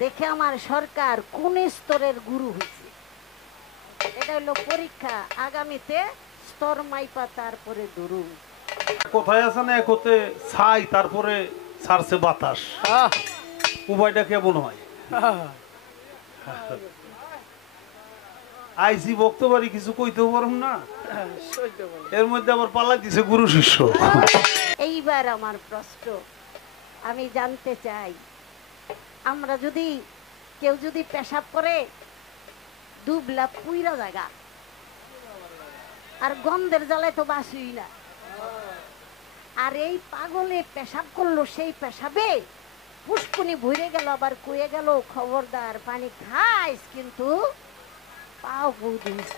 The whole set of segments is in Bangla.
দেখে আমার সরকার কোন স্তরের গুরু হয়েছে। এটা হলো পরীক্ষা, আগামীতে স্তর মাইপা তারপরে ধরুন। কোথায় আছেন এক হতে ছাই, তারপরে ছাড়ছে বাতাস। উপায়টা কেমন হয়? আইসি বক্তব্য কিছু কইতেও পারুম না, এর মধ্যে আবার পাল্লা দিছে গুরু শিষ্য। এইবার আমার প্রশ্ন, আমি জানতে চাই, আমরা যদি কেউ যদি পেশাব করে দুবলা পুইরা জায়গা, আর গন্ধের জ্বালায় তো বাসুই না, আর এই পাগলে পেশাব করলো, সেই পেশাবে পুষ্কুনি ভরে গেল, আবার কয়ে গেল খবরদার পানি খাইস কিন্তু পাও বৌদিস।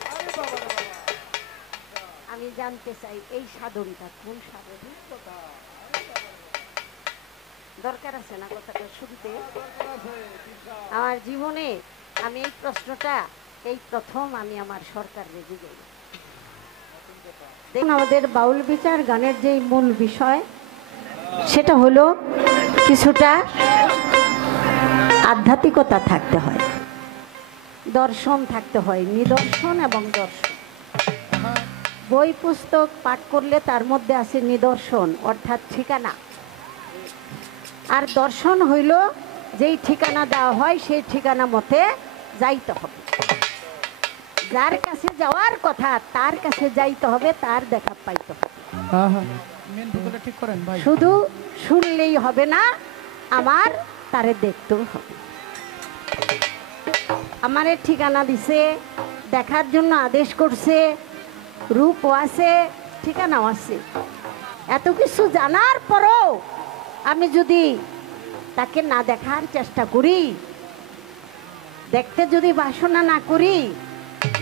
আমি জানতে চাই এই সাধনটা কোন সাধন? দরকার আছে না কথাটা শুনতে? আমার জীবনে আমি এই প্রশ্নটা এই প্রথম আমি আমার সরকার রেগে যাই। দেখুন, আমাদের বাউল বিচার গানের যে মূল বিষয় সেটা হলো কিছুটা আধ্যাত্মিকতা থাকতে হয়, দর্শন থাকতে হয়, নিদর্শন এবং দর্শন। বই পুস্তক পাঠ করলে তার মধ্যে আছে নিদর্শন অর্থাৎ ঠিকানা, আর দর্শন হইল যেই ঠিকানা দেওয়া হয় সেই ঠিকানা মতে যাইতে হবে। যার কাছে যাওয়ার কথা তার কাছে যাইতে হবে, তার দেখা পাইতে হবে। শুধু শুনলেই হবে না, আমার তারে দেখতেও হবে। আমারে ঠিকানা দিছে, দেখার জন্য আদেশ করছে, রূপও আছে, ঠিকানাও আছে। এত কিছু জানার পরও আমি যদি তাকে না দেখার চেষ্টা করি, দেখতে যদি বাসনা না করি,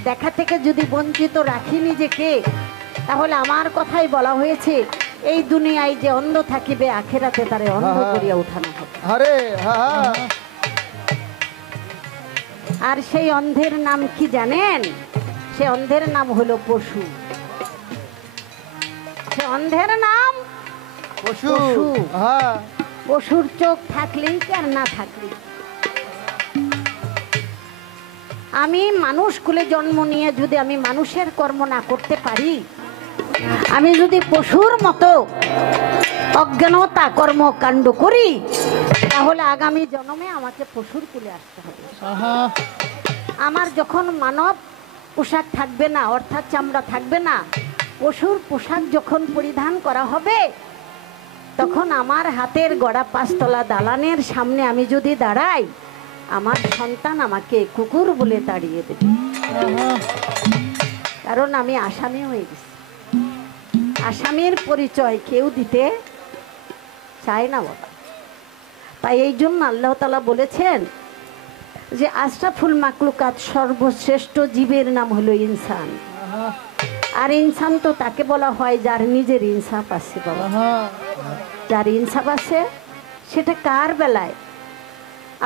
দেখা থেকে যদি বঞ্চিত রাখি নিজেকে, তাহলে আমার কথাই বলা হয়েছে, এই দুনিয়ায় যে অন্ধ থাকিবে আখেরাতে তারে অন্ধ করিয়া উঠানো হবে। আর সেই অন্ধের নাম কি জানেন? সে অন্ধের নাম হলো পশু। সে অন্ধের নাম পশু। পশুর চোখ থাকলেই কি আর না থাকলেই। আমি মানুষ কুলে জন্ম নিয়ে যদি আমি মানুষের কর্ম না করতে পারি, আমি যদি পশুর মতো অজ্ঞানতা কর্মকাণ্ড করি, তাহলে আগামী জন্মে আমাকে পশুর কুলে আসতে হবে। আমার যখন মানব পোশাক থাকবে না, অর্থাৎ চামড়া থাকবে না, পশুর পোশাক যখন পরিধান করা হবে, তখন আমার হাতের গড়া পাঁচতলা দালানের সামনে আমি যদি দাঁড়াই, আমার সন্তান আমাকে কুকুর বলে তাড়িয়ে দেবে। কারণ আমি আসামি হয়ে গেছি। আসামির পরিচয় কেউ দিতে চায় না বাবা। তাই এই জন্য আল্লাহ তাআলা বলেছেন যে আশরাফুল মাকলুকাত, সর্বশ্রেষ্ঠ জীবের নাম হলো ইনসান। আর ইনসান তো তাকে বলা হয় যার নিজের ইনসাফ আছে বাবা। যার ইনসাফ আছে, সেটা কার বেলায়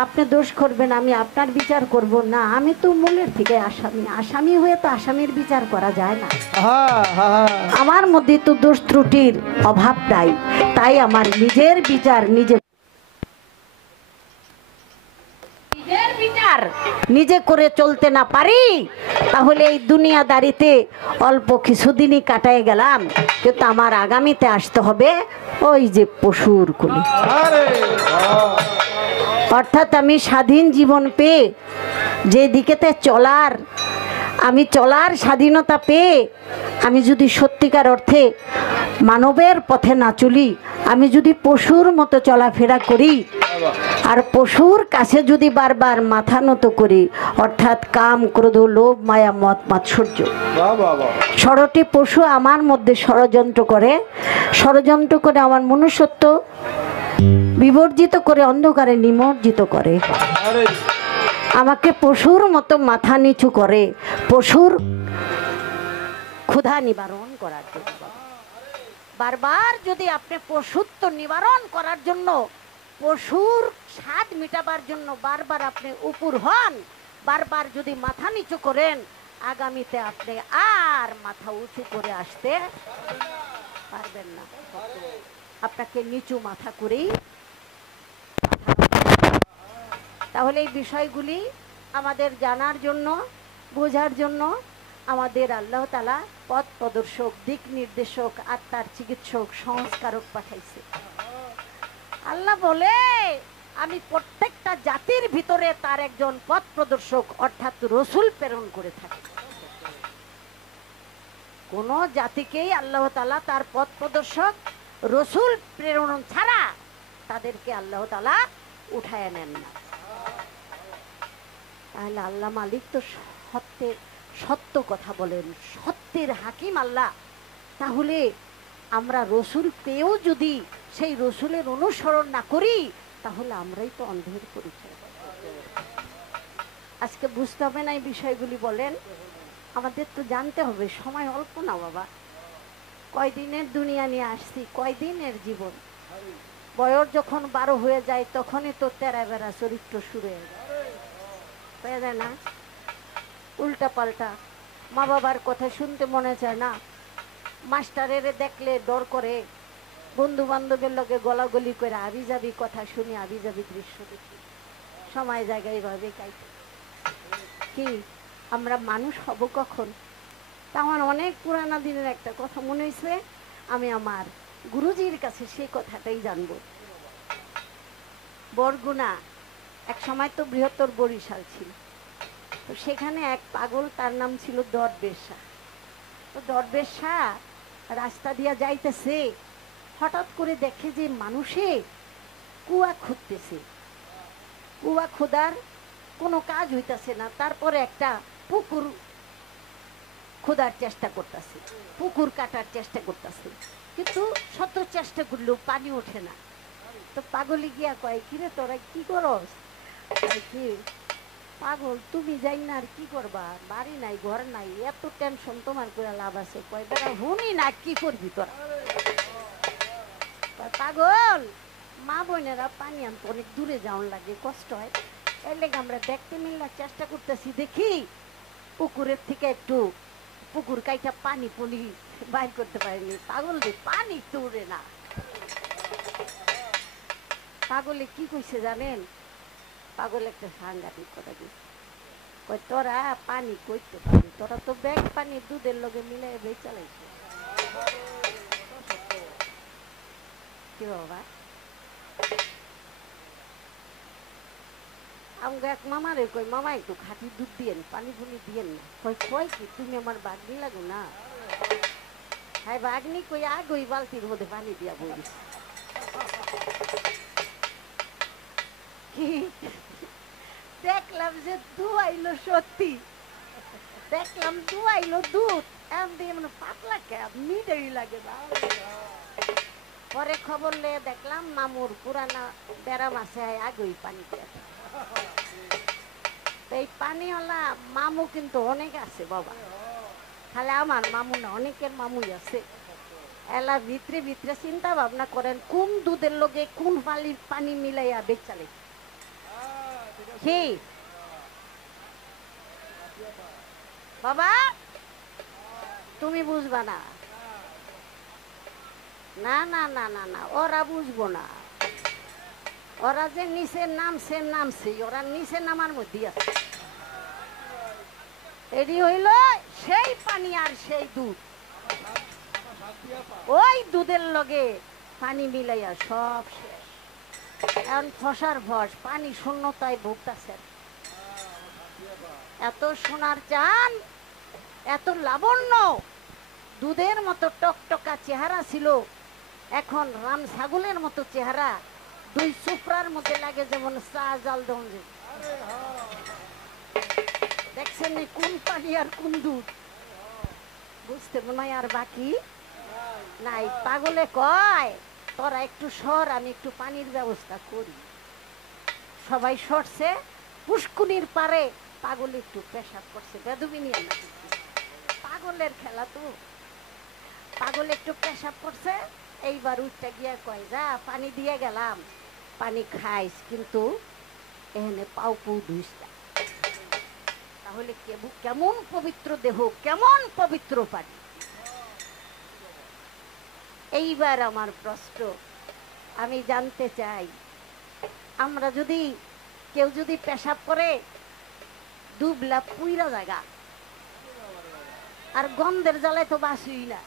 আপনি দোষ করবেন, আমি আপনার বিচার করব না। আমি তো মূলের থেকে আসামি, আসামি হয়ে তো আসামির বিচার করা যায় না। আমার মধ্যে তো দোষ ত্রুটির অভাব নাই, তাই আমার নিজের বিচার নিজে করে চলতে না পারি, তাহলে এই দুনিয়াদারিতে অল্প কিছুদিনই কাটায় গেলাম, কিন্তু আমার আগামীতে আসতে হবে ওই যে পশুর কুলে। অর্থাৎ আমি স্বাধীন জীবন পেয়ে যে দিকেতে চলার, আমি চলার স্বাধীনতা পেয়ে আমি যদি সত্যিকার অর্থে মানবের পথে না চলি, আমি যদি পশুর মতো চলাফেরা করি, আর পশুর কাছে যদি বারবার মাথা নত করি, অর্থাৎ কাম, ক্রোধ, লোভ, মায়া, মদ, মাৎসর্য, 16টি পশু আমার মধ্যে ষড়যন্ত্র করে আমার মনুষ্যত্ব বিবর্জিত করে, অন্ধকারে নিমজ্জিত করে, আমাকে পশুর মতো মাথা নিচু করে, পশুর ক্ষুধা নিবারণ করার জন্য। বারবার যদি আপনি পশুত্ব নিবারণ করার জন্য, পশুর স্বাদ মিটাবার জন্য বারবার আপনি উপর হন, বারবার যদি মাথা নিচু করেন, আগামীতে আপনি আর মাথা উঁচু করে আসতে পারবেন না। আপনাকে নিচু মাথা করেই তাহলে এই বিষয়গুলি আমাদের জানার জন্য, বোঝার জন্য আমাদের আল্লাহ তাআলা পথ প্রদর্শক, দিক নির্দেশক, আত্মার চিকিৎসক, সংস্কারক পাঠাইছে। আল্লাহ বলে আমি প্রত্যেকটা জাতির ভিতরে তার একজন পথ প্রদর্শক অর্থাৎ রসুল প্রেরণ করে থাকি। কোন জাতিকেই আল্লাহ তাআলা তার পথ প্রদর্শক রসুল প্রেরণ ছাড়া তাদেরকে আল্লাহ তাআলা উঠায় নেন না। তাহলে আল্লাহ মালিক তো সত্য কথা বলেন, সত্যের হাকিম আল্লাহ। তাহলে আমরা রসুল পেয়েও যদি সেই রসুলের অনুসরণ না করি তাহলে আমরাই তো অন্ধের পরিচয়। আজকে বুঝতে হবে না এই বিষয়গুলি, বলেন আমাদের তো জানতে হবে। সময় অল্প না বাবা, কয়দিনের দুনিয়া নিয়ে আসছি, কয়দিনের জীবন। বয়স যখন 12 হয়ে যায় তখনই তো তেরা বেড়া চরিত্র শুরু হয়ে যায় না, উল্টা পাল্টা। মা বাবার কথা শুনতে মনে চায় না, মাস্টারের দেখলে ডর করে, বন্ধু বান্ধবের লগে গলাগলি করে আবিজাবি কথা শুনি, আবিজাবি দৃশ্য দেখি, সময় জায়গায় ভাবে কাইতে কি আমরা মানুষ হব কখন? তা আমার অনেক পুরানা দিনের একটা কথা মনে হয়েছে, আমি আমার গুরুজির কাছে সেই কথাটাই জানবো। বরগুনা এক সময় তো বৃহত্তর বরিশাল ছিল, তো সেখানে এক পাগল, তার নাম ছিল দরবেশ শাহ। তো দরবেশ শাহ রাস্তা দিয়া যাইতেছে, হঠাৎ করে দেখে যে মানুষে কুয়া খুঁড়তেছে, কুয়া খোদার কোনো কাজ হইতেছে না। তারপরে একটা পুকুর খোদার চেষ্টা করতেছে, পুকুর কাটার চেষ্টা করতেছে, কিন্তু শত চেষ্টা করলেও পানি ওঠে না। তো পাগলি গিয়া কয়, কিরে তোরা কি করস? কি পাগল, তুমি যাই না আর কি করবা, বাড়ি নাই ঘর নাই, এত টেনশন তোমার করে লাভ আছে? কয় বেড়া হুনি না, কি করবি তোরা? পাগল, মা বোনেরা পানি আনতে অনেক দূরে যাওয়ার লাগে, কষ্ট হয়, এর লেগে আমরা দেখতে মিললা চেষ্টা করতেছি, দেখি পুকুরের থেকে একটু পুকুর কাইটা পানি পুনি বাইর করতে পারিনি। পাগল রে, পানি তুলে না। পাগলে কি কইছে জানেন? পাগল একটা সাংঘাতিক কথা দিচ্ছে, কই তোরা পানি কইতে পারবি, তোরা তো ব্যাগ পানি দুধের লগে মিলাই বেচালাইছে। কি বাবা, আমাকে এক মামারে কই, মামা একটু খাঁটি দুধ দিয়েন, পানি পুনি দিয়েন না। কই কই কি তুমি আমার বাগনি লাগো না? হ্যাঁ বাগনি কই, আগ ওই বালতির মধ্যে পানি দিয়া বলিস। কি দেখলাম যে দুয়াইলো, সত্যি দেখলাম দুয়াইলো দুধ, এমন দিয়ে মানে পাতলা ক্যাব মিডেই লাগে না। পরে খবর নিয়ে দেখলাম মামুর পুরানা ব্যারাম আছে, আগে ওই পানি দিয়ে। এই পানিওয়ালা মামু কিন্তু অনেক আছে বাবা, তাহলে আমার মামু না, অনেকের মামুই আছে। এলা ভিতরে ভিতরে চিন্তা ভাবনা করেন কোন দুধের লগে কোন পানি মিলাইয়া বেচালে। কি বাবা তুমি বুঝবা না, না না না না না, ওরা বুঝবো না। ওরা যে নিচে নামছে, ওরা নিচে নামার মধ্যে আছে। এটি হইল সেই পানি আর সেই দুধ, ওই দুধের লগে পানি মিলাইয়া সব শেষ। এখন ফসার ফস, পানি শূন্যতায় ভুগতেছে। এত সোনার চান, এত লাবণ্য, দুধের মতো টকটকা চেহারা ছিল, এখন রাম ছাগলের মতো চেহারা। দুই সুপ্রার মধ্যে লাগে যেমন চা জাল দন। দেখছেন কোন পানি আর কোন দুধ, বুঝতে মনে হয় আর বাকি নাই। পাগলে কয় তোরা একটু সর, আমি একটু পানির ব্যবস্থা করি। সবাই সরছে, পুষ্কুনির পারে পাগল একটু পেশাব করছে, বেদবিনী না, পাগলের খেলা তো। পাগল একটু পেশাব করছে, এইবার উঠটা গিয়া কয় যা পানি দিয়ে গেলাম, পানি খাইস কিন্তু এখানে পাও পু ধুইস না। তাহলে কেমন পবিত্র দেহ, কেমন পবিত্র পানি। এইবার আমার প্রশ্ন, আমি জানতে চাই, আমরা যদি কেউ যদি পেশাব করে দুবলা পুইরা জায়গা, আর গন্ধের জ্বালায় তো বাসুই না।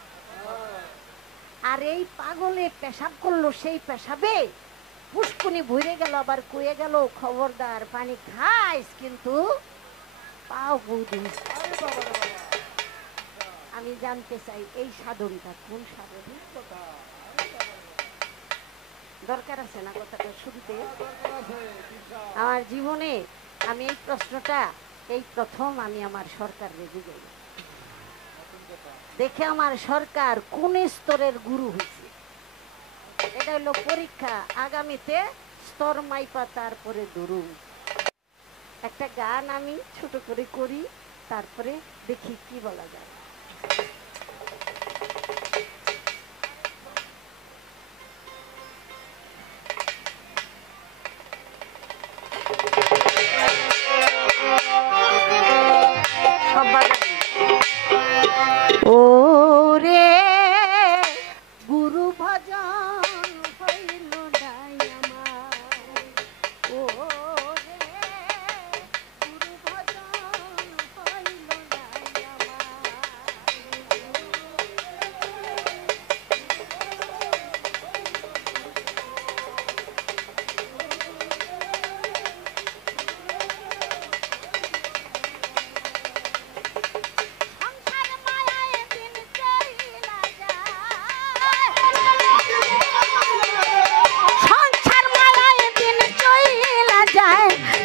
আর এই পাগলে পেশাব করলো, সেই পেশাবে পুষ্কুনি ভরে গেল, আবার কয়ে গেল খবরদার পানি খাইস কিন্তু পাও বৌদিন। আমি জানতে চাই এই সাধনটা কোন সাধন? দরকার আছে না কথাটা শুনতে? আমার জীবনে আমি এই প্রশ্নটা এই প্রথম আমি আমার সরকারের দিকে দেখে, আমার সরকার কোন স্তরের গুরু হয়েছে। এটা হলো পরীক্ষা, আগামীতে স্তর মাইপা তারপরে ধরুন। একটা গান আমি ছোট করে করি, তারপরে দেখি কি বলা যায়। ও রে গুরু ভজন হইল নাই আমার, ও রে গুরু ভজন হইল নাই আমার।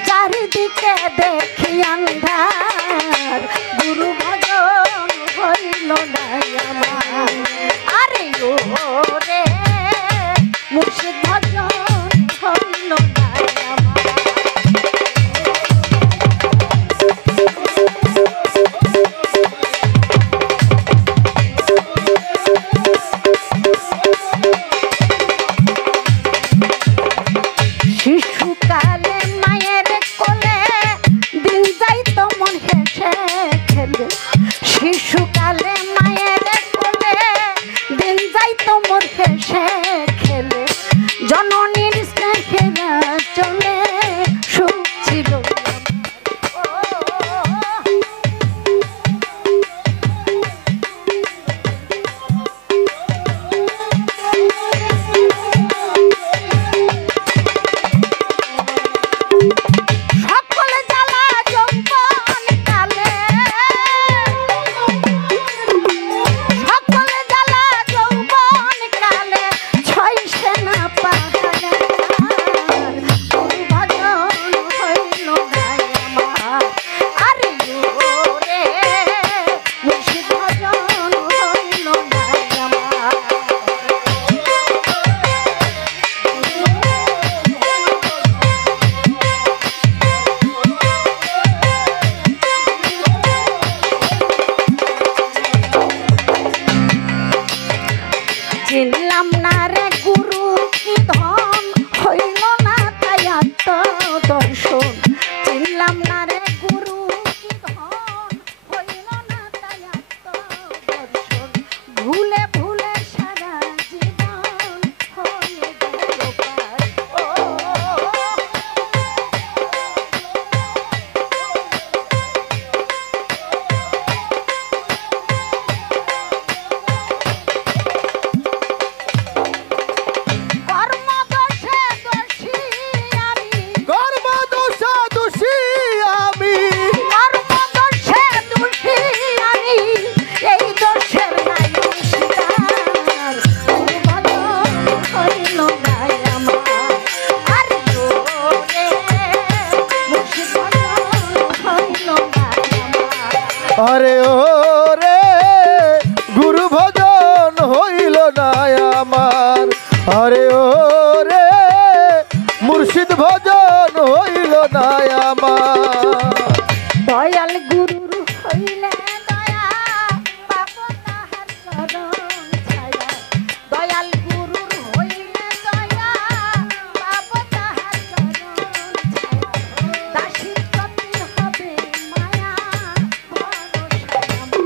চারিদিকে দেখি আন্ধার, গুরু ভজন হইল নাই আমার। আরে ও রে মুর্শিদ ভজন হইল নাই আমার। শিশুকালে মায়ের কোলে দিন যাইতো মন হেসে খেলে, শিশুকালে মায়ের কোলে দিন যাইতো মন হেসে খেলে, জননীর স্নেহেরা চলে সুখ ছিল। চিনলাম না রে গুরু কি ধন, হইল না তাই আত্মদর্শন। চিনলাম না রে গুরু কি ধন, হইল না তাই আত্মদর্শন। ভুলে ভুলে সারা জীবন হয়ে গেল পার। ও আরে ও রে গুরু ভজন হইল নাই আমার, আরে ও রে মুর্শিদ ভজন হইল নাই আমার। দয়াল গুরুর হইলে দয়া পাবো তাহার চরণ ছায়া, দয়াল গুরুর হইলে দয়া পাবো তাহার চরণ ছায়া। দাসীর প্রতি হবে মায়া ভরসা আমার।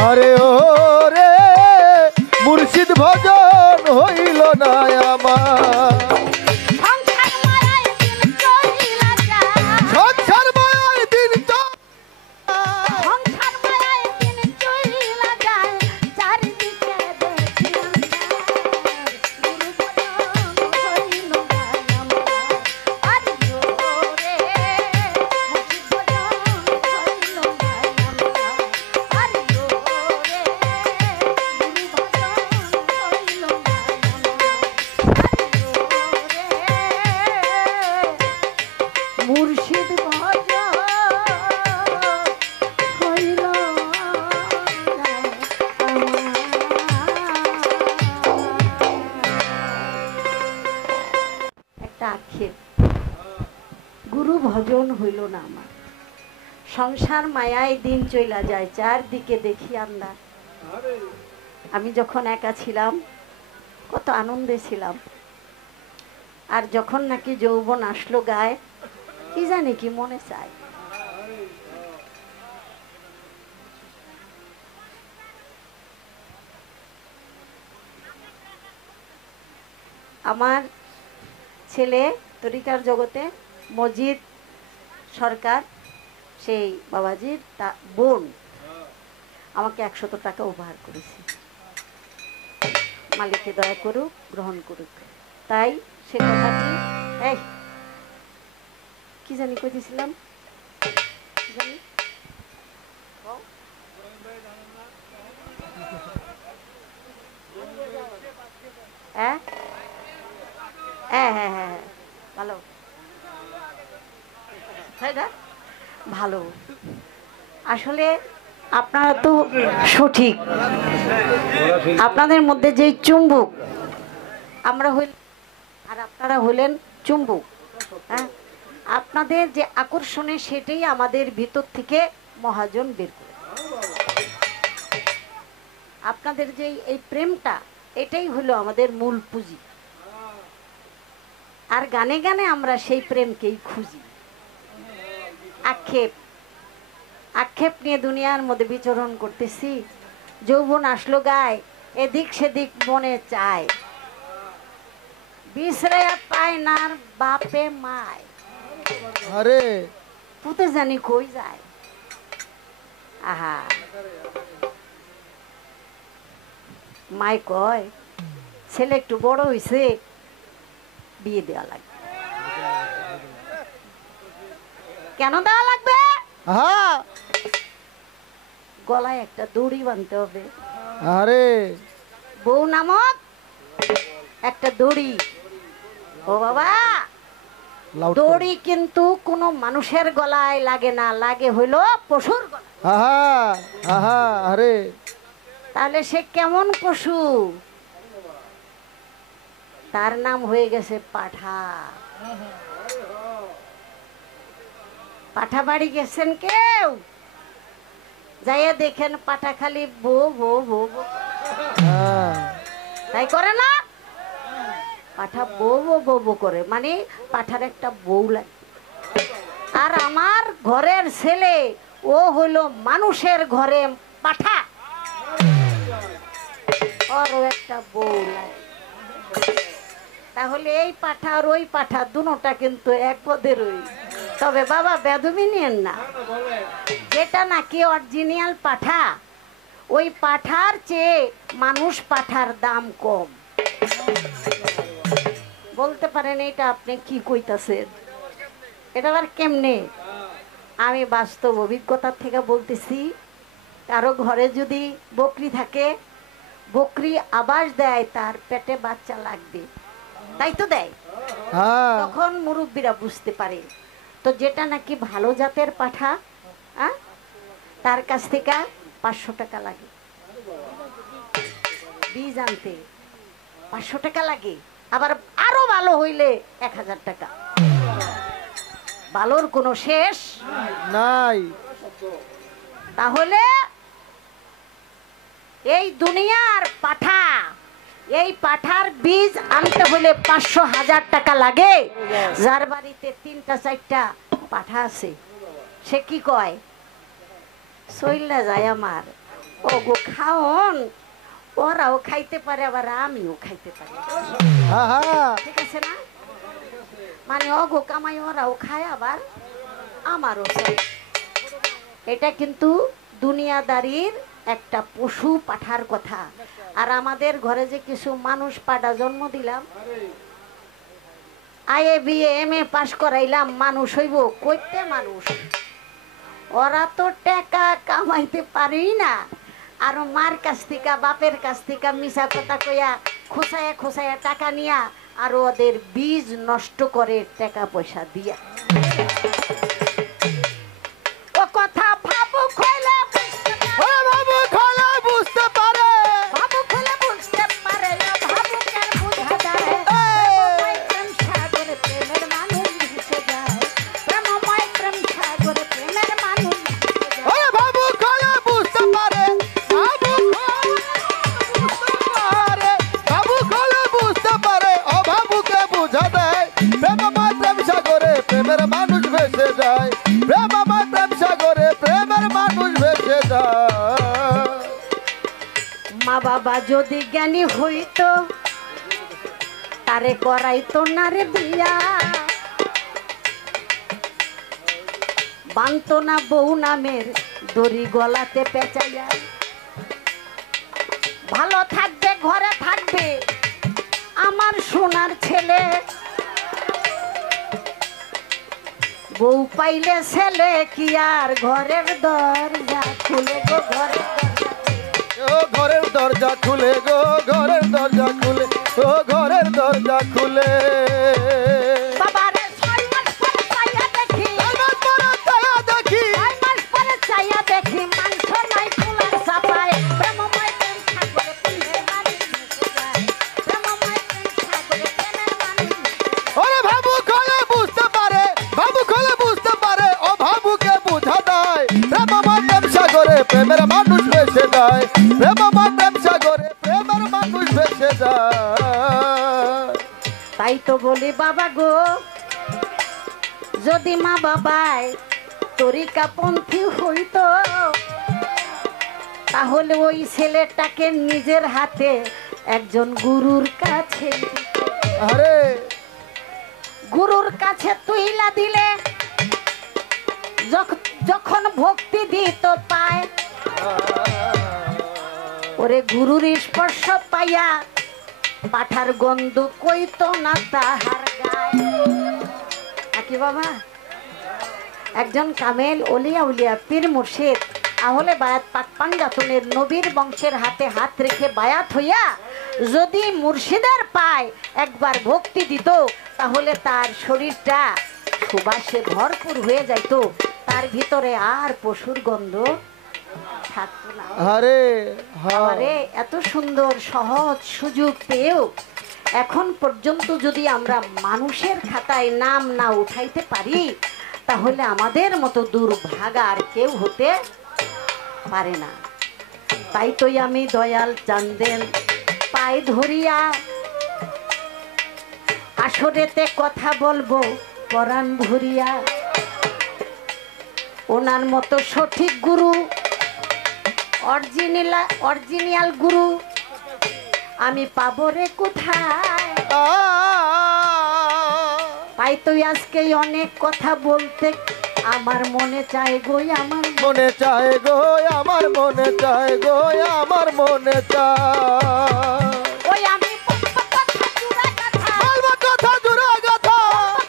আরে ও রে মুর্শিদ ভজন হইল না আমার সংসার মায়ায় দিন চলিলা যায়, সংসার মায়ায় দিন সংসার মায়ায় দিন চলিলা যায়, চারিদিকে দেখি মুর্শিদ ভজন হইল না একটা আক্ষেপ, গুরু ভজন হইল না আমার, সংসার মায়ায় দিন চইলা যায়, চারদিকে দেখি আন্দার। আমি যখন একা ছিলাম কত আনন্দে ছিলাম, আর যখন নাকি যৌবন আসলো গায়ে, কি জানি কি মনে চায়। আমার ছেলে তরিকার জগতে মজিদ সরকার, সেই বাবাজির বোন আমাকে 100 টাকা উপহার করেছে। মালিকে দয়া করুক, গ্রহণ করুক। তাই সে কথাটি এই কি জানি কইতেছিলাম, কি জানি হ্যাঁ হ্যাঁ হ্যাঁ হ্যাঁ ভালো, তাই না? ভালো, আসলে আপনারা তো সঠিক, আপনাদের মধ্যে যে চুম্বক আমরা হইল আর আপনারা হলেন চুম্বক, হ্যাঁ, আপনাদের যে আকর্ষণে সেটাই আমাদের ভিতর থেকে মহাজন বের করে। আপনাদের যে এই প্রেমটা, এটাই হলো আমাদের মূল পুঁজি। আর গানে গানে আমরা সেই প্রেমকেই খুঁজি। আক্ষেপ আক্ষেপ নিয়ে দুনিয়ার মধ্যে বিচরণ করতেছি, যৌবন আসলো গায়ে, এদিক সেদিক মনে চায়, বিছরে পায় না বাপে মায়, আরে পুতে জানি কই যায়। আহা, মাই কয় ছেলে একটু বড় হইছে, বিয়ে দেওয়া লাগবে। কেন দেওয়া লাগবে? হ্যাঁ গলায় একটা দড়ি বাঁধতে হবে, আরে বউ নামক একটা দড়ি। ও বাবা, লাউড দড়ি কিন্তু কোনো মানুষের গলায় লাগে না, লাগে হইল পশুর গলায়। আহা আহা আরে তাহলে সে কেমন পশু? তার নাম হয়ে গেছে পাঠা। পাঠা বাড়ি গেছেন কেউ? যাইয়া দেখেন পাঠা খালি বো বো বো বো, হ্যাঁ তাই করে না? পাঠা বো বো বো বো করে, মানে পাঠার একটা বউ লাগে। আর আমার ঘরের ছেলে ও হইল মানুষের ঘরে পাঠা, ওরও একটা বউ লাগে। তাহলে এই পাঠা আর ওই পাঠা দুটোটা কিন্তু এক পদের ওই। তবে বাবা বেদমি নিয়েন না, যেটা নাকি অরিজিনাল পাঠা, ওই পাঠার চেয়ে মানুষ পাঠার দাম কম। বলতে পারেন এটা আপনি কি কইতাছেন, এটা আবার কেমনে? আমি বাস্তব অভিজ্ঞতা থেকে বলতেছি। কারো ঘরে যদি বকরি থাকে, বকরি আবাস দেয় তার পেটে বাচ্চা লাগবে, তাই তো দেয়। হ্যাঁ তখন মুরব্বীরা বুঝতে পারে। তো যেটা নাকি ভালো জাতের পাঠা, তার কাছ থেকে 500 টাকা লাগে বীজ আনতে, 500 টাকা লাগে। আবার আরো ভালো হইলে 1000 টাকা। ভালোর কোনো শেষ নাই। তাহলে এই দুনিয়ার পাঠা, এই পাঠার বীজ আনতে হলে 500-1000 টাকা লাগে। যার বাড়িতে 3টা-4টা পাঠা আছে, সে কি কয়? চইলা যায় আমার, ওগো খাওন ওরাও খাইতে পারে আবার আমিও খাইতে পারি, আহা ঠিক আছে না? মানে অগো কামাই ওরাও খায় আবার আমারও চাই। এটা কিন্তু দুনিয়াদারির একটা পশু পাঠার কথা। আর আমাদের ঘরে যে কিছু মানুষ পাঠা জন্ম দিলাম, আইএ বিএ এম এ পাশ করাইলাম, মানুষ হইব কইতে মানুষ। ওরা তো টাকা কামাইতে পারেই না, আর মার কাছ থেকে বাপের কাছ থেকে মিশা কথা কইয়া খোসায়া খোসায়া টাকা নিয়া আর ওদের বীজ নষ্ট করে টাকা পয়সা দিয়া। ও কথা ভাবুক হইলে ও বাবু খালা বুঝতে পারে ভাবুক হইলে বুঝতে পারে না, ভাবুকের বুঝা যায়। প্রেম সাগরে প্রেমের মানুষ ভেসে যায়, প্রেমময় প্রেম সাগরে প্রেমের মানুষ ভেসে যায়। ও বাবু খালা বুঝতে পারে বাবু খালা বুঝতে পারে ও বাবুকে বুঝা দেয় প্রেমময় প্রেম সাগরে প্রেমের মানুষ ভেসে যায়, প্রেমময় প্রেম সাগরে প্রেমের মানুষ ভেসে যায়। মা বাবা যদি জ্ঞানী হইতো তারে করাইতো না রে বিয়া, বানতো না বউ নামের দড়ি গলাতে পেঁচাইয়া। ভালো থাকবে ঘরে থাকবে আমার সোনার ছেলে, বউ পাইলে ছেলে কি আর ঘরের দরজা খুলে গো, ঘরের দরজা ও ঘরের দরজা খুলে গো, ঘরের দরজা খুলে, ও ঘরের দরজা খুলে। বাবারে 6 মাস পরে চাইয়া দেখি, আমার পরে ছায়া দেখি 6 মাস পরে চাইয়া দেখি মাংস নাই কুলার চাপায়, প্রেমময় প্রেম সাগরে প্রেমের মানুষ ভেসে যায়, প্রেমময় প্রেম সাগরে প্রেমের মানুষ ভেসে যায়। ওরে বাবু খোলে বুঝতে পারে বাবু খোলে বুঝতে পারে ও বাবুকে বুঝা দেয় প্রেমময় প্রেম সাগরে প্রেমের মানুষ ভেসে যায়, প্রেমময় প্রেম সাগরে প্রেমের মানুষ ভেসে যায়। তাই তো বলি বাবা গো, যদি মা বাবাই তরিকাপন্থী হইতো তাহলে ওই ছেলেটাকে নিজের হাতে একজন গুরুর কাছে দিত। আরে গুরুর কাছে তুইলা দিলে যখন ভক্তি দিত পায়, ওরে গুরুর স্পর্শ পাইয়া পাঠার গন্ধ কইতো না তাহার গায়ে। কি বাবা, একজন কামেল ওলিয়া উলিয়া পীর মুর্শিদ আহলে বায়াত পাক পাঞ্জাতনের নবীর বংশের হাতে হাত রেখে বায়াত হইয়া যদি মুর্শিদের পায় একবার ভক্তি দিত তাহলে তার শরীরটা সুবাসে ভরপুর হয়ে যাইতো, তার ভিতরে আর পশুর গন্ধ থাকতো না। আরে হ্যাঁ আরে এত সুন্দর সহজ সুযোগ পেয়েও এখন পর্যন্ত যদি আমরা মানুষের খাতায় নাম না উঠাইতে পারি তাহলে আমাদের মতো দুর্ভাগা আর কেউ হতে পারে না। তাই তোই আমি দয়াল চান্দেন পায়ে ধরিয়া আসরেতে কথা বলবো পরাণ ভরিয়া, ওনার মতো সঠিক গুরু অরিজিনাল গুরু আমি পাবো রে কোথায়। তাই তুই আজকে অনেক কথা বলতে আমার মনে চায় গো, আমার মনে চায় গো, আমার মনে চায় গো, আমার মনে চায়। ওই আমি কথা জুড়া কথা বলবো কথা জুড়া কথা,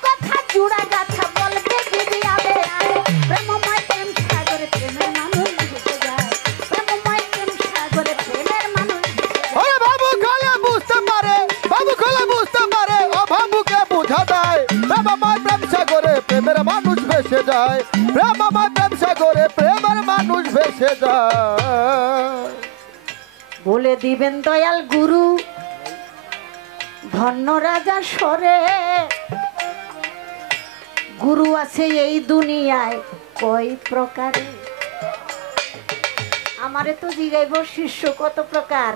কথা জুড়া গাথা বলবে দিদি আবে আয়, প্রেমময় প্রেম সাগরে প্রেমের মানুষ ভেসে যায়, প্রেমময় প্রেম সাগরে প্রেমের মানুষ ভেসে যায়। ওরে বাবু খোলে বুঝতে পারে বাবু খোলে বুঝতে পারে ও বাবুকে বুঝা দেয় প্রেমময় প্রেম সাগরে প্রেমের মানুষ ভেসে যায়, প্রেমময় প্রেম সাগরে প্রেমের মানুষ ভেসে যায়। বলে দিবেন দয়াল গুরু ধন্য রাজা সরে, গুরু আছে এই দুনিয়ায় কয় প্রকারে। আমারে তো জিগাইব শিষ্য কত প্রকার,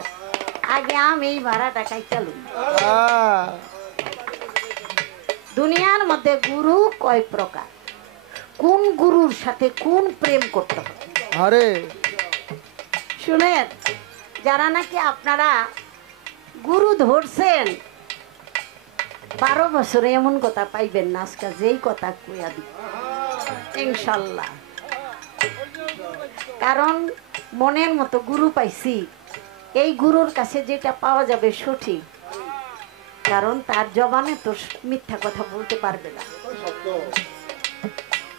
আগে আমি এই ভাড়াটা কাইতালু। দুনিয়ার মধ্যে গুরু কয় প্রকার, কোন গুরুর সাথে কোন প্রেম করতে হবে আরে শুনেন, যারা নাকি আপনারা গুরু ধরছেন 12 বছরে এমন কথা পাইবেন না, আজকে যেই কথা কইয়া দিব ইনশাল্লাহ। কারণ মনের মতো গুরু পাইছি, এই গুরুর কাছে যেটা পাওয়া যাবে সঠিক, কারণ তার জবানে তো মিথ্যা কথা বলতে পারবে না।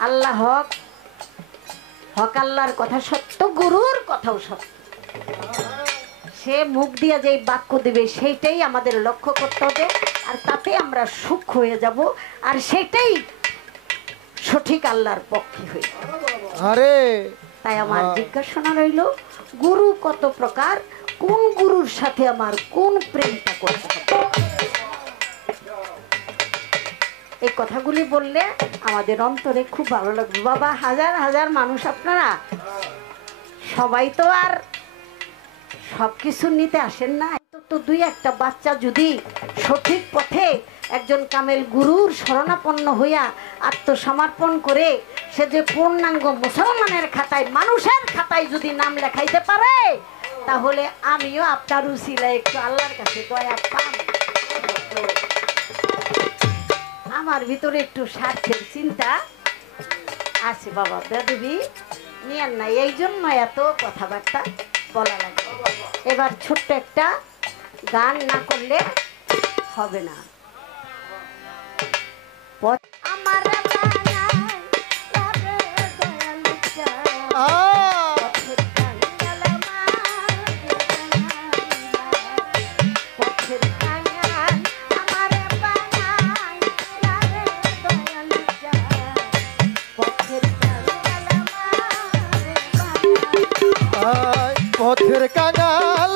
আল্লাহ হক, হক আল্লাহর কথা সত্য, গুরুর কথাও সত্য। সে মুখ দিয়ে যে বাক্য দিবে সেইটাই আমাদের লক্ষ্য করতে হবে, আর তাতে আমরা সুখ হয়ে যাব, আর সেটাই সঠিক আল্লাহর পক্ষে হয়ে যাবে। আরে তাই আমার জিজ্ঞাসা রইল, গুরু কত প্রকার, কোন গুরুর সাথে আমার কোন প্রেমটা করতে হবে? এই কথাগুলি বললে আমাদের অন্তরে খুব ভালো লাগবে। বাবা, হাজার হাজার মানুষ আপনারা, সবাই তো আর সবকিছু নিতে আসেন না। তো দুই একটা বাচ্চা যদি সঠিক পথে একজন কামেল গুরুর শরণাপন্ন হইয়া আত্মসমর্পণ করে সে যে পূর্ণাঙ্গ মুসলমানের খাতায়, মানুষের খাতায় যদি নাম লেখাইতে পারে, তাহলে আমিও আপনার উসিলায় একটু আল্লাহর কাছে দয়া পান। আমার ভিতরে একটু স্বার্থের চিন্তা আছে বাবা, বেদবি নিয়েন না, এই জন্য এত কথাবার্তা বলা লাগে। এবার ছোট্ট একটা গান না করলে হবে না। আমার পথের কাঙাল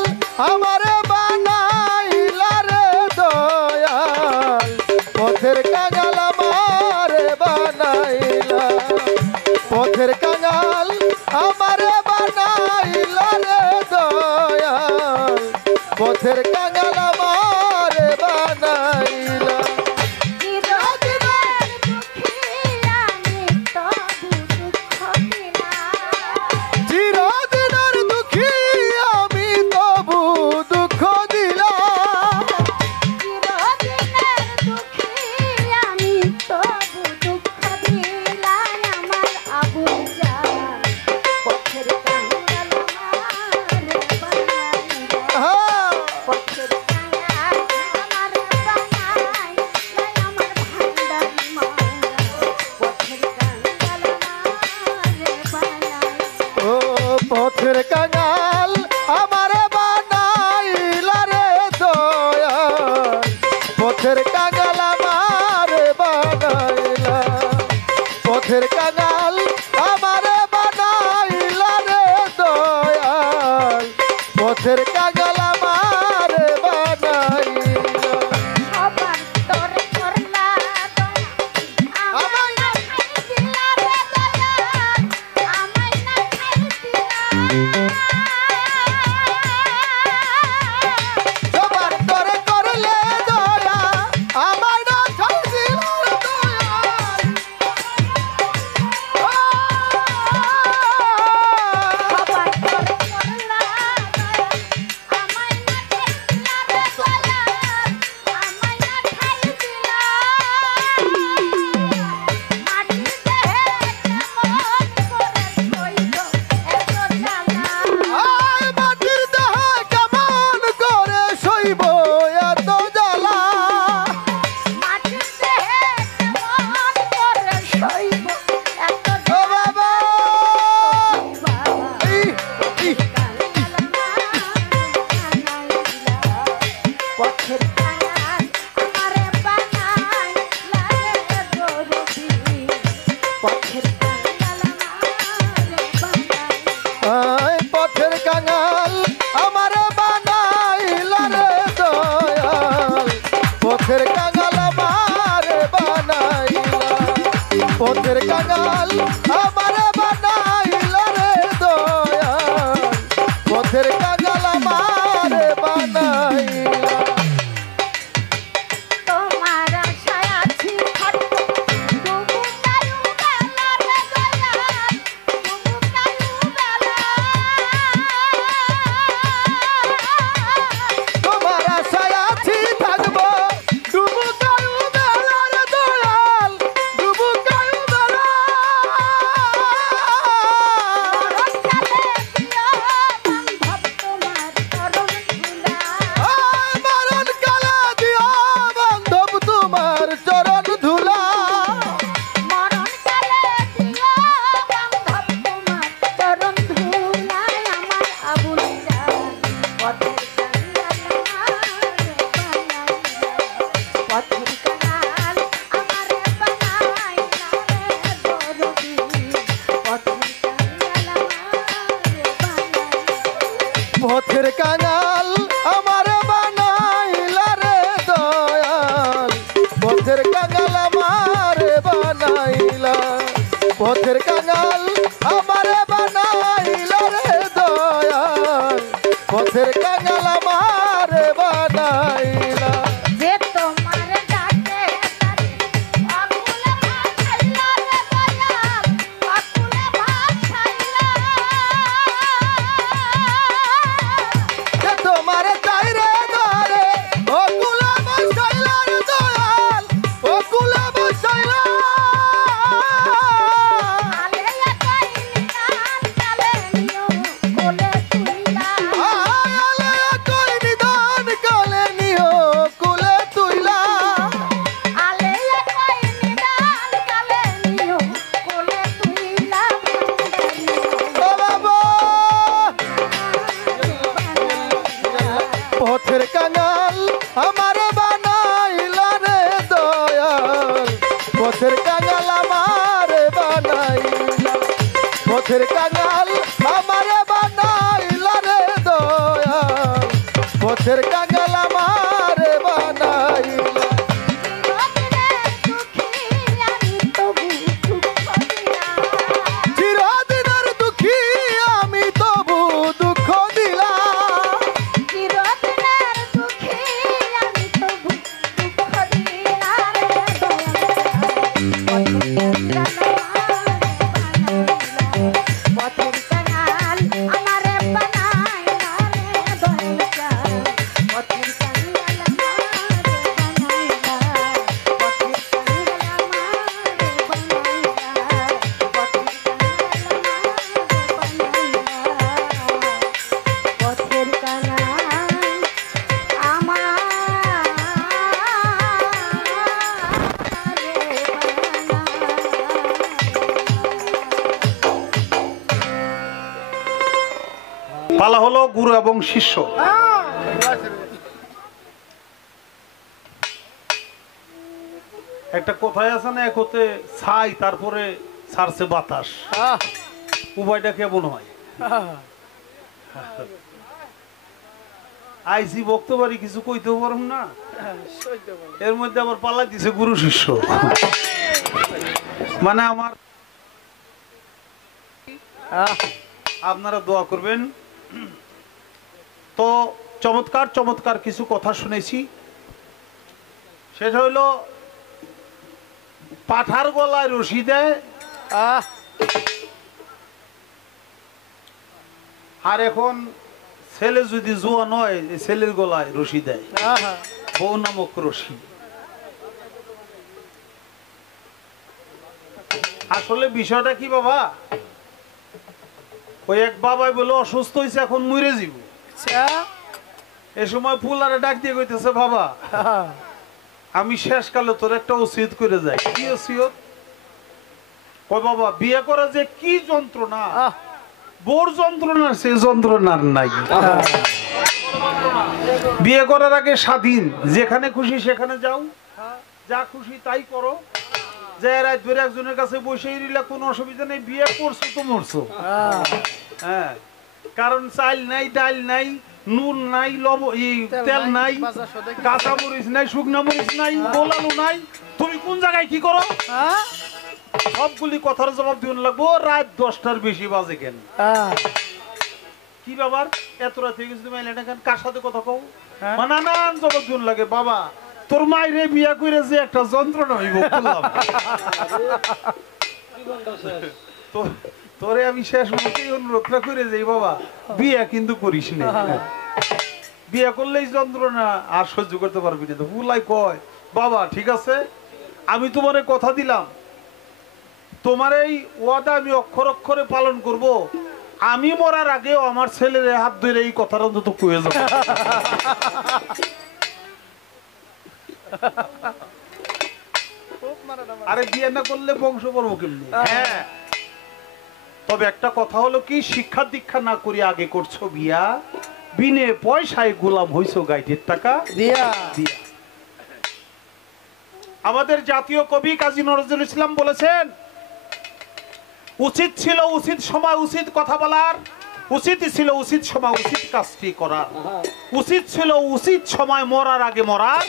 আমারে বানাইলা রে দয়াল, পথের কাঙাল আমারে বানাইলা, পথের কাঙাল আমারে বানাইলা রে দয়াল, পথের কাঙাল আমারে বানাইলা। পথের কাঙাল আমারে বানাইলা রে দয়াল, পথের কাঙাল আমারে বানাইলা, পথের কাঙাল আমারে বানাইলা রে দয়াল, পথের কাঙাল আমারে বানাইলা। পথের কাঙাল আমার বানাইলা রে দয়াল পথের কাঙাল আমার বানাইলা পথের কাঙাল আমার বানাইলা রে দয়াল পথের কাঙাল আমার বানাইলা যে তোমার ডাকে আকুলে ভাসাইলা রে দয়াল আকুলে ভাসাইলা যে তোমার চাইরে ধরে ও কুলা বসাইলা রে দয়াল ও কুলা বসাইলা আলে একাই নিদান কালে নিও কোলে তুইলা আলে কই নিদান কালে নিও কুলে তুইলা আলে একাই নিদান কালে নিও কোলে তুইলা ও বাবা পথের কাঙাল আমার বানাইলা রে দয়াল পথের কাঙাল আমার বানাইলা পথের কাঙাল আমার বানাইলা রে দয়াল পথের কাঙাল আমার বানাইলা চিরদিনের দুঃখী আমি তবু দুঃখ দিলাম চিরদিনের দুঃখী আমি তবু দুঃখ দিলাম পথের কাঙাল আমারে বানাইলা রে দয়াল পথের কাঙাল আমারে বানাইলা পথের কাঙাল আমারে বানাইলা পথের কাঙাল পালা হলো গুরু এবং শিষ্য। একটা কথায় আছে না, এক হতে ছাই তারপরে ছাড়ছে বাতাস। উপায়টা কেমন হয়? আইসি বক্তব্য বাড়ি কিছু কইতেও পারুম না, এর মধ্যে আবার পাল্লা দিছে গুরু শিষ্য। মানে আমার আপনারা দোয়া করবেন। তো চমৎকার চমৎকার কিছু কথা শুনেছি। সেটা হইলো পাঠার গলায় রশি দেয়, আর এখন ছেলে যদি জোয়ান হয় ছেলের গলায় রশি দেয়, বউ নামক রশি। আসলে বিষয়টা কি বাবা, ওই এক বাবাই বলে অসুস্থ হয়েছে, এখন মরে যাব। এ সময় ফুলারে ডাক দিয়ে কইতেছে, বাবা আমি শেষকালে তোর একটা ওসিয়ত করে যাই। কি ওসিয়ত? কই বাবা, বিয়ে করে যে কি যন্ত্রণা, বোর যন্ত্রণা সে যন্ত্রণার নাই। বিয়ে করার আগে স্বাধীন, যেখানে খুশি সেখানে যাও, যা খুশি তাই করো, যে রাত ধরে একজনের কাছে বসেই রইলা, কোনো অসুবিধা নেই। বিয়ে করছো তো মরছো। হ্যাঁ, কারণ চাল নাই, ডাল নাই, নুন নাই, তেল নাই, কাঁচা মরিচ নাই, শুকনা মরিচ নাই, গোলালু নাই, তুমি কোন জায়গায় কি করো? সবগুলি কথার জবাব দিন লাগবো। রাত 10টার বেশি বাজে কেন? কি ব্যাপার, এত রাত হয়ে গেছে, তুমি এলাকা কেন? কার সাথে কথা কও? নানান জবাব দিন লাগে। বাবা তোর মায়ের বিয়া করে যে একটা যন্ত্রণা হইব, তোরে আমি শেষ মুখে অনুরোধটা করে যাই, বাবা বিয়া কিন্তু করিস না। বিয়া করলেই যন্ত্রণা আর সহ্য করতে পারবি না। তো ফুলাই কয়, বাবা ঠিক আছে, আমি তোমারে কথা দিলাম, তোমার এই ওয়াদা আমি অক্ষর অক্ষরে পালন করব। আমি মরার আগেও আমার ছেলের হাত ধরে এই কথাটা অন্তত কয়ে যাব। আরে বিয়ে না করলে বংশ পড়বো কেমনি? হ্যাঁ, তবে একটা কথা হলো কি, শিক্ষা দীক্ষা না করি আগে করছো বিয়া, বিনে পয়সায় গোলাম হইছো গাইডের টাকা দিয়া। আমাদের জাতীয় কবি কাজী নজরুল ইসলাম বলেছেন, উচিত ছিল উচিত সময় উচিত কথা বলার, উচিত ছিল উচিত সময় উচিত কাজটি করার, উচিত ছিল উচিত সময় মরার আগে মরার,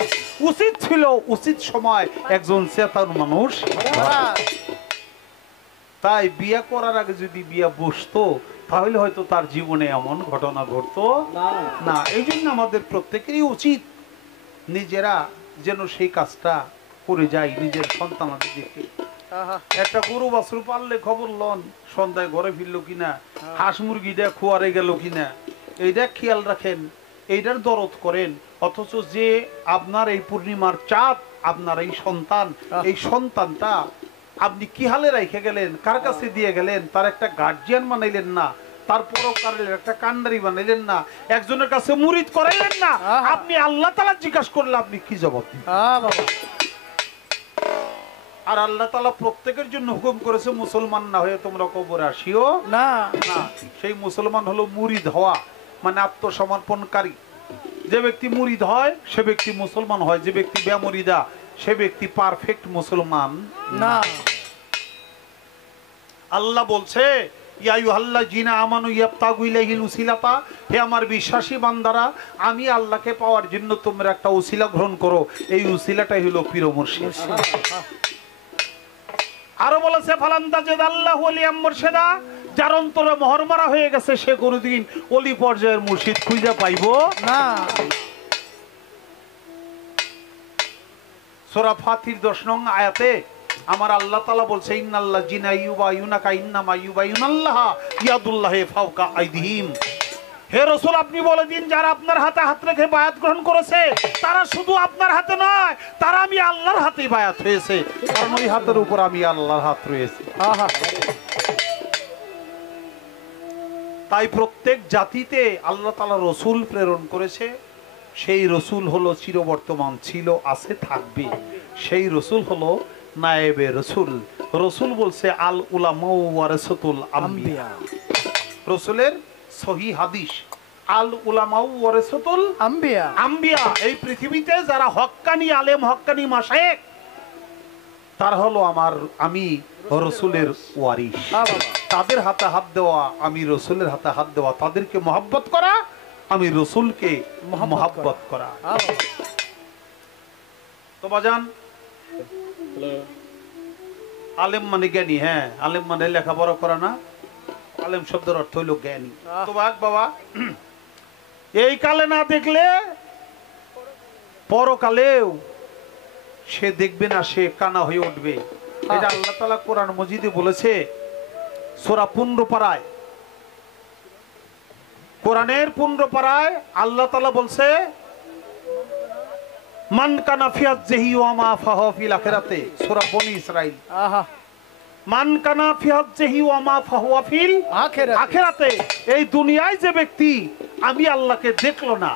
উচিত ছিল উচিত সময় একজন চেতন মানুষ। তাই বিয়ে করার আগে যদি বিয়ে বসতো তাহলে হয়তো তার জীবনে এমন ঘটনা ঘটতো না। এই জন্য আমাদের প্রত্যেকেরই উচিত নিজেরা যেন সেই কাজটা করে যাই নিজের সন্তানদের দেখে। একটা গরু বাছুর পাললে খবর লন সন্ধ্যায় ঘরে ফিরলো কিনা, হাঁস মুরগিটা খোয়ারে গেল কিনা, এইটা খেয়াল রাখেন, এইটার দরদ করেন। অথচ যে আপনার এই পূর্ণিমার চাঁদ, আপনার এই সন্তান, এই সন্তানটা আপনি কি হালে রেখে গেলেন, কার কাছে দিয়ে গেলেন, তার একটা গার্জিয়ান বানাইলেন না, তারপরও একটা কান্ডারি বানাইলেন না, একজনের কাছে মুরিদ করাইলেন না, আপনি আল্লাহ তাআলা জিজ্ঞাসা করলে আপনি কি জবাব দিবেন? আর আল্লাহ তাআলা প্রত্যেকের জন্য হুকুম করেছে মুসলমান না হয়ে তোমরা কবরে আসিও না। সেই মুসলমান হলো মুরিদ হওয়া, মানে আত্মসমর্পণকারী। যে ব্যক্তি মুরিদ হয় সে ব্যক্তি মুসলমান হয়, যে ব্যক্তি বেমুরিদা সে ব্যক্তি পারফেক্ট মুসলমান না। আল্লাহ বলছে ইয়া আইয়ুহাল্লাযীনা আমানু ইয়াবতাগু ইলাইহিল উসিলাতা, হে আমার বিশ্বাসী বান্দারা, আমি আল্লাহকে পাওয়ার জন্য তোমরা একটা উসিলা গ্রহণ করো। এই উসিলাটাই হলো পীর মুর্শিদ। আরো বলেছে ফালান্তা জাদাল্লাহু ওয়ালিয়াম মুরশিদা, যার অন্তরে মোহর মারা হয়ে গেছে সে কোনোদিন ওলি পর্যায়ের মুর্শিদ খুঁজে পাইবো না। সূরা ফাতির 10 নং আয়াতে আমার আল্লাহ তাআলা বলছে ইন্নাল্লাযীনা ইউবাইয়ুনাকা ইন্নামা ইউবাইয়ুনাল্লাহা ইয়াদুল্লাহি ফাওকা আইদিহিম। হে রাসূল, আপনি বলে দিন যারা আপনার হাতে হাত রেখে বায়াত গ্রহণ করেছে তারা শুধু আপনার হাতে নয়, তারা আমি আল্লাহর হাতেই বায়াত হয়েছে, কারণ ওই হাতের উপর আমি আল্লাহর হাত রয়েছে। তাই প্রত্যেক জাতিতে আল্লাহ তাআলা রাসূল প্রেরণ করেছে। সেই রাসূল হলো চিরবর্তমান, ছিল, আছে, থাকবে। সেই রাসূল হলো নায়েবে রাসূল। রাসূল বলছে আল উলামা ওয়ারাসাতুল আম্বিয়া। রাসূলের সহি হাদিস, আল উলামা ওয়ারাসাতুল আম্বিয়া। আম্বিয়া এই পৃথিবীতে যারা হক্কানি আলেম, হক্কানি মাশায়েখ, তার হলো আমি রাসূলের ওয়ারিস। তাদের হাতে হাত দেওয়া, আমি রাসূলের হাতে হাত দেওয়া, তাদেরকে মহব্বত করা, আমি রাসূলকে মহব্বত করা। তো বাজান, আলেম মানে জ্ঞানী। হ্যাঁ, আলেম মানে লেখাপড়া করা না, আলেম শব্দের অর্থ হইল জ্ঞানী। তো বাবা, এই কালে না দেখলে পরকালেও সে দেখবে না, সে কানা হয়ে উঠবে। এটা আল্লাহ তাআলা কোরআন মজিদে বলেছে সূরা 15 পারায়, কোরআনের 15 পারায় আল্লাহ তাআলা বলছে মান কানা ফি আযহি ওয়া মা ফাহু ফিল আখিরাতে, সূরা বনী ইসরাইল। মান কানা ফি আযহি ওয়া মা ফাহু ফিল আখিরাতে। এই দুনিয়ায় যে ব্যক্তি আমি আল্লাহকে দেখলো না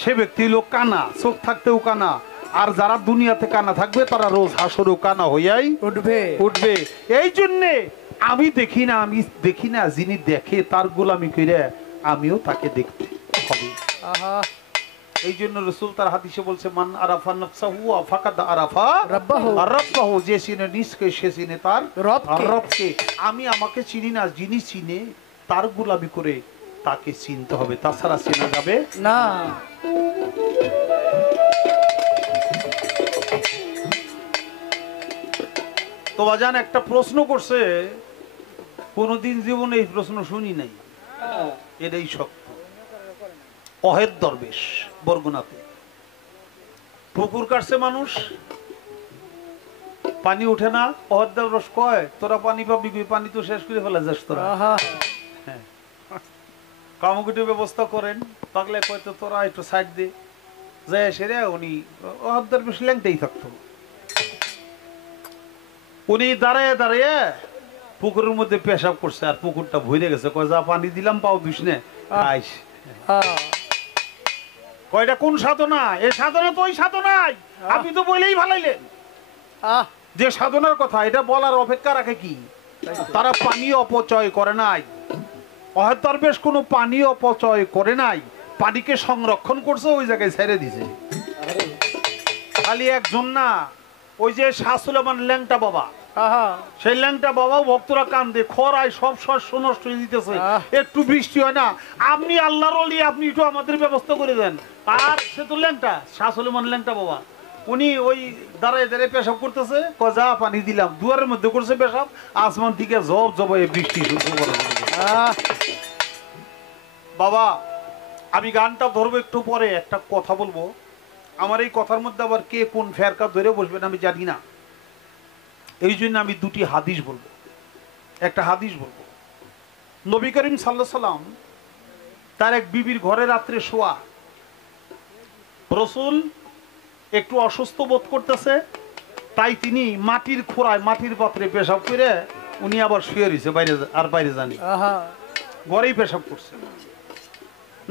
সে ব্যক্তি হলো কানা, চোখ থাকতেও কানা। আর যারা দুনিয়াতে কানা থাকবে তারা রোজ হাসরেও কানা হইয়াই উঠবে। এই জন্য আমি দেখি না, যিনি দেখে তার গোলামি করে আমিও তাকে দেখতে হবে। এই জন্য রাসূল তার হাদিসে বলছে মান আরাফা নাফসাহু ওয়া ফাকাদ আরাফা রাব্বাহু, যে চিনে নিজকে সে চিনে তার রবকে। আমি আমাকে চিনি না, যিনি চিনে তার গোলামি করে তাকে চিনতে হবে, তাছাড়া চেনা যাবে না। তো বাজান একটা প্রশ্ন করছে, কোনদিন জীবনে এই প্রশ্ন শুনি নাই, এটাই সত্য। অহেদ দরবেশ বরগুনাতে পুকুর কাটছে মানুষ, পানি উঠে না। অহেদ দরবেশ কয় তোরা পানি পাবি, পানি তো শেষ করে ফেলা যাস তোরা। হ্যাঁ, কামকুটির ব্যবস্থা করেন। পাগলে কয় তো তোরা একটু সাইড দে যায় সেরে। উনি অহেদ দরবেশ ল্যাংটাই থাকতো। উনি দাঁড়ায় দাঁড়িয়ে পুকুরের মধ্যে পেশাব করছে, আর পুকুরটা ভরে গেছে। কয় যা পানি দিলাম পাও দুষ নে আইস। কয়টা কোন সাধনা? এই সাধনা তো ওই সাধনাই, আপনি তো বলেই ভালাইলেন যে সাধনার কথা। এটা বলার অপেক্ষা রাখে কি? তারা পানি অপচয় করে নাই। অহেদ দরবেশ কোনো পানি অপচয় করে নাই, পানিকে সংরক্ষণ করছে, ওই জায়গায় ছেড়ে দিছে। খালি একজন না, ওই যে শাহ সুলেমান ল্যাংটা বাবা, সেই ল্যাংটা বাবা ভক্তরা কান্দে, খরায় সব শস্য নষ্ট হয়ে দিতেছে, একটু বৃষ্টি হয় না, আপনি আল্লাহর ওলি, আপনি একটু আমাদের ব্যবস্থা করে দেন। আর সে তো ল্যাংটা, শাহ সলিমান ল্যাংটা বাবা, উনি ওই দাঁড়ায় দাঁড়ায় পেশাব করতেছে, যা পানি দিলাম, দুয়ারের মধ্যে করছে পেশাব, আসমান থেকে জব জবাই বৃষ্টি শুরু করে। বাবা আমি গানটা ধরবো একটু পরে, একটা কথা বলবো, আমার এই কথার মধ্যে আবার কে কোন ফেরকা ধরে বসবেন আমি জানি না, এই জন্য আমি দুটি হাদিস বলবো। একটা হাদিস বলবো, নবী করিম সাল্লাল্লাহু আলাইহি সাল্লাম তার এক বিবির ঘরে রাত্রে শোয়া, রাসূল একটু অসুস্থ বোধ করতেছে, তাই তিনি মাটির খোঁড়ায় মাটির পাত্রে পেশাব করে উনি আবার শুয়ে রয়েছে, বাইরে আর বাইরে জানি, ঘরেই পেশাব করছে।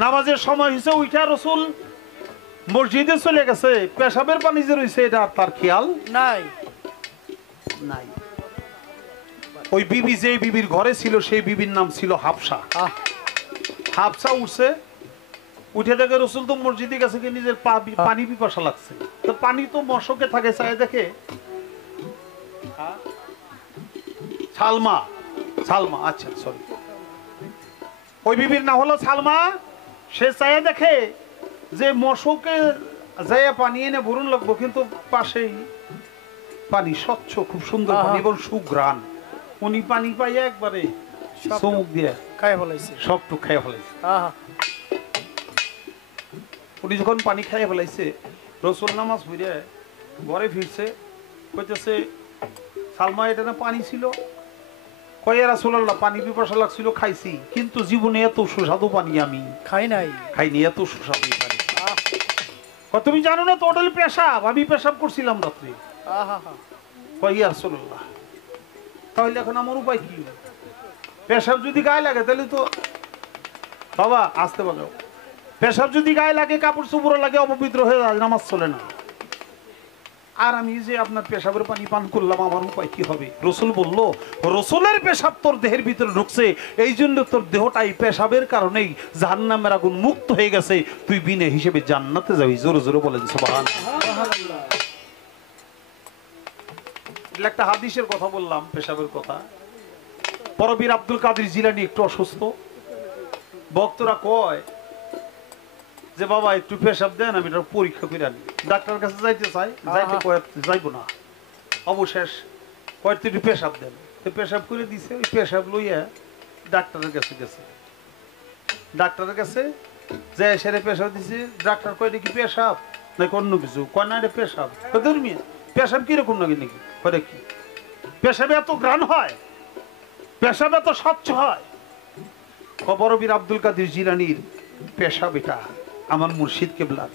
নামাজের সময় হয়েছে, উঠা রাসূল মসজিদে চলে গেছে, পেশাবের পানি যে রয়েছে এটা তার খেয়াল নাই। ওই বিবি যে বিবির ঘরে ছিল সেই বিবির নাম ছিল হাফসা। হাফসা উঠছে, উঠে দেখে রাসূল তো মসজিদে গেছে, কি নিজের পানি পিপাসা লাগছে, তো পানি তো মশকে থাকে, চাই দেখে সালমা, সালমা, আচ্ছা সরি, ওই বিবির নাম হলো সালমা। সে চাই দেখে যে মশকে যাইয়া পানি এনে ভরুন লাগবো, কিন্তু পাশেই পানি স্বচ্ছ, খুব সুন্দর পানি এবং সুঘ্রাণ, উনি পানি পাইয়া একবারে চমুক দিয়ে খাই ফেলাইছে, সবটুক খাই ফেলাইছে। উনি যখন পানি খাইয়া ফেলাইছে, রাসূল নামাজ পড়ে ঘরে ফিরছে, কইতেছে সালমা এটা না পানি ছিল? কয়ে রাসূলুল্লাহ পানি পিপাসা লাগছিল, খাইছি, কিন্তু জীবনে এত সুস্বাদু পানি আমি খাইনি, এত সুস্বাদু পানি। তুমি জানো না তো ওটা পেশাব, আমি পেশাব করছিলাম রাত্রে। কয়ে রাসূলুল্লাহ তাহলে এখন আমার উপায় কি? পেশাব যদি গায়ে লাগে তাহলে তো বাবা আসতে বাজাও, পেশাব যদি গায়ে লাগে, কাপড় চোপড় লাগে, অপবিত্র হয়ে যায়, নামাজ চলে না। আর আমি যে আপনার পেশাবের পানি পান করলাম, আমার উপায় কি হবে? রাসূল বলল, রাসূলের পেশাব তোর দেহের ভিতরে ঢুকছে, এই জন্য তোর দেহটাই পেশাবের কারণেই জাহান্নামের আগুন মুক্ত হয়ে গেছে, তুই বিনা হিসেবে জান্নাতে যাবি। জোরে জোরে বলেন সুবহানাল্লাহ। একটা হাদিসের কথা বললাম, পেশাবের কথা। পরবীর আব্দুল কাদের জিলানী একটু অসুস্থ, ভক্তরা কয় যে বাবা একটু পেশাব দেন, আমি এটা পরীক্ষা করে আনি। ডাক্তার কাছে যাইতে চাই, যাইতে যাইবো না, অবশেষ কয়েকটি একটু পেশাব দেন, তো পেশাব করে দিছে। ওই পেশাব লইয়া ডাক্তারের কাছে গেছে, ডাক্তারের কাছে যে সেরে পেশাব দিছে, ডাক্তার কয় কি পেশাব নাকি অন্য কিছু? কয় না এটা পেশাব। পেশাব কিরকম নাকি নাকি করে কি পেশাবে এত ঘ্রাণ হয়, পেশাব এত স্বচ্ছ হয়? বরবীর আব্দুল কাদের জিলানীর পেশাব এটা আমার মুর্শিদ কেবলার।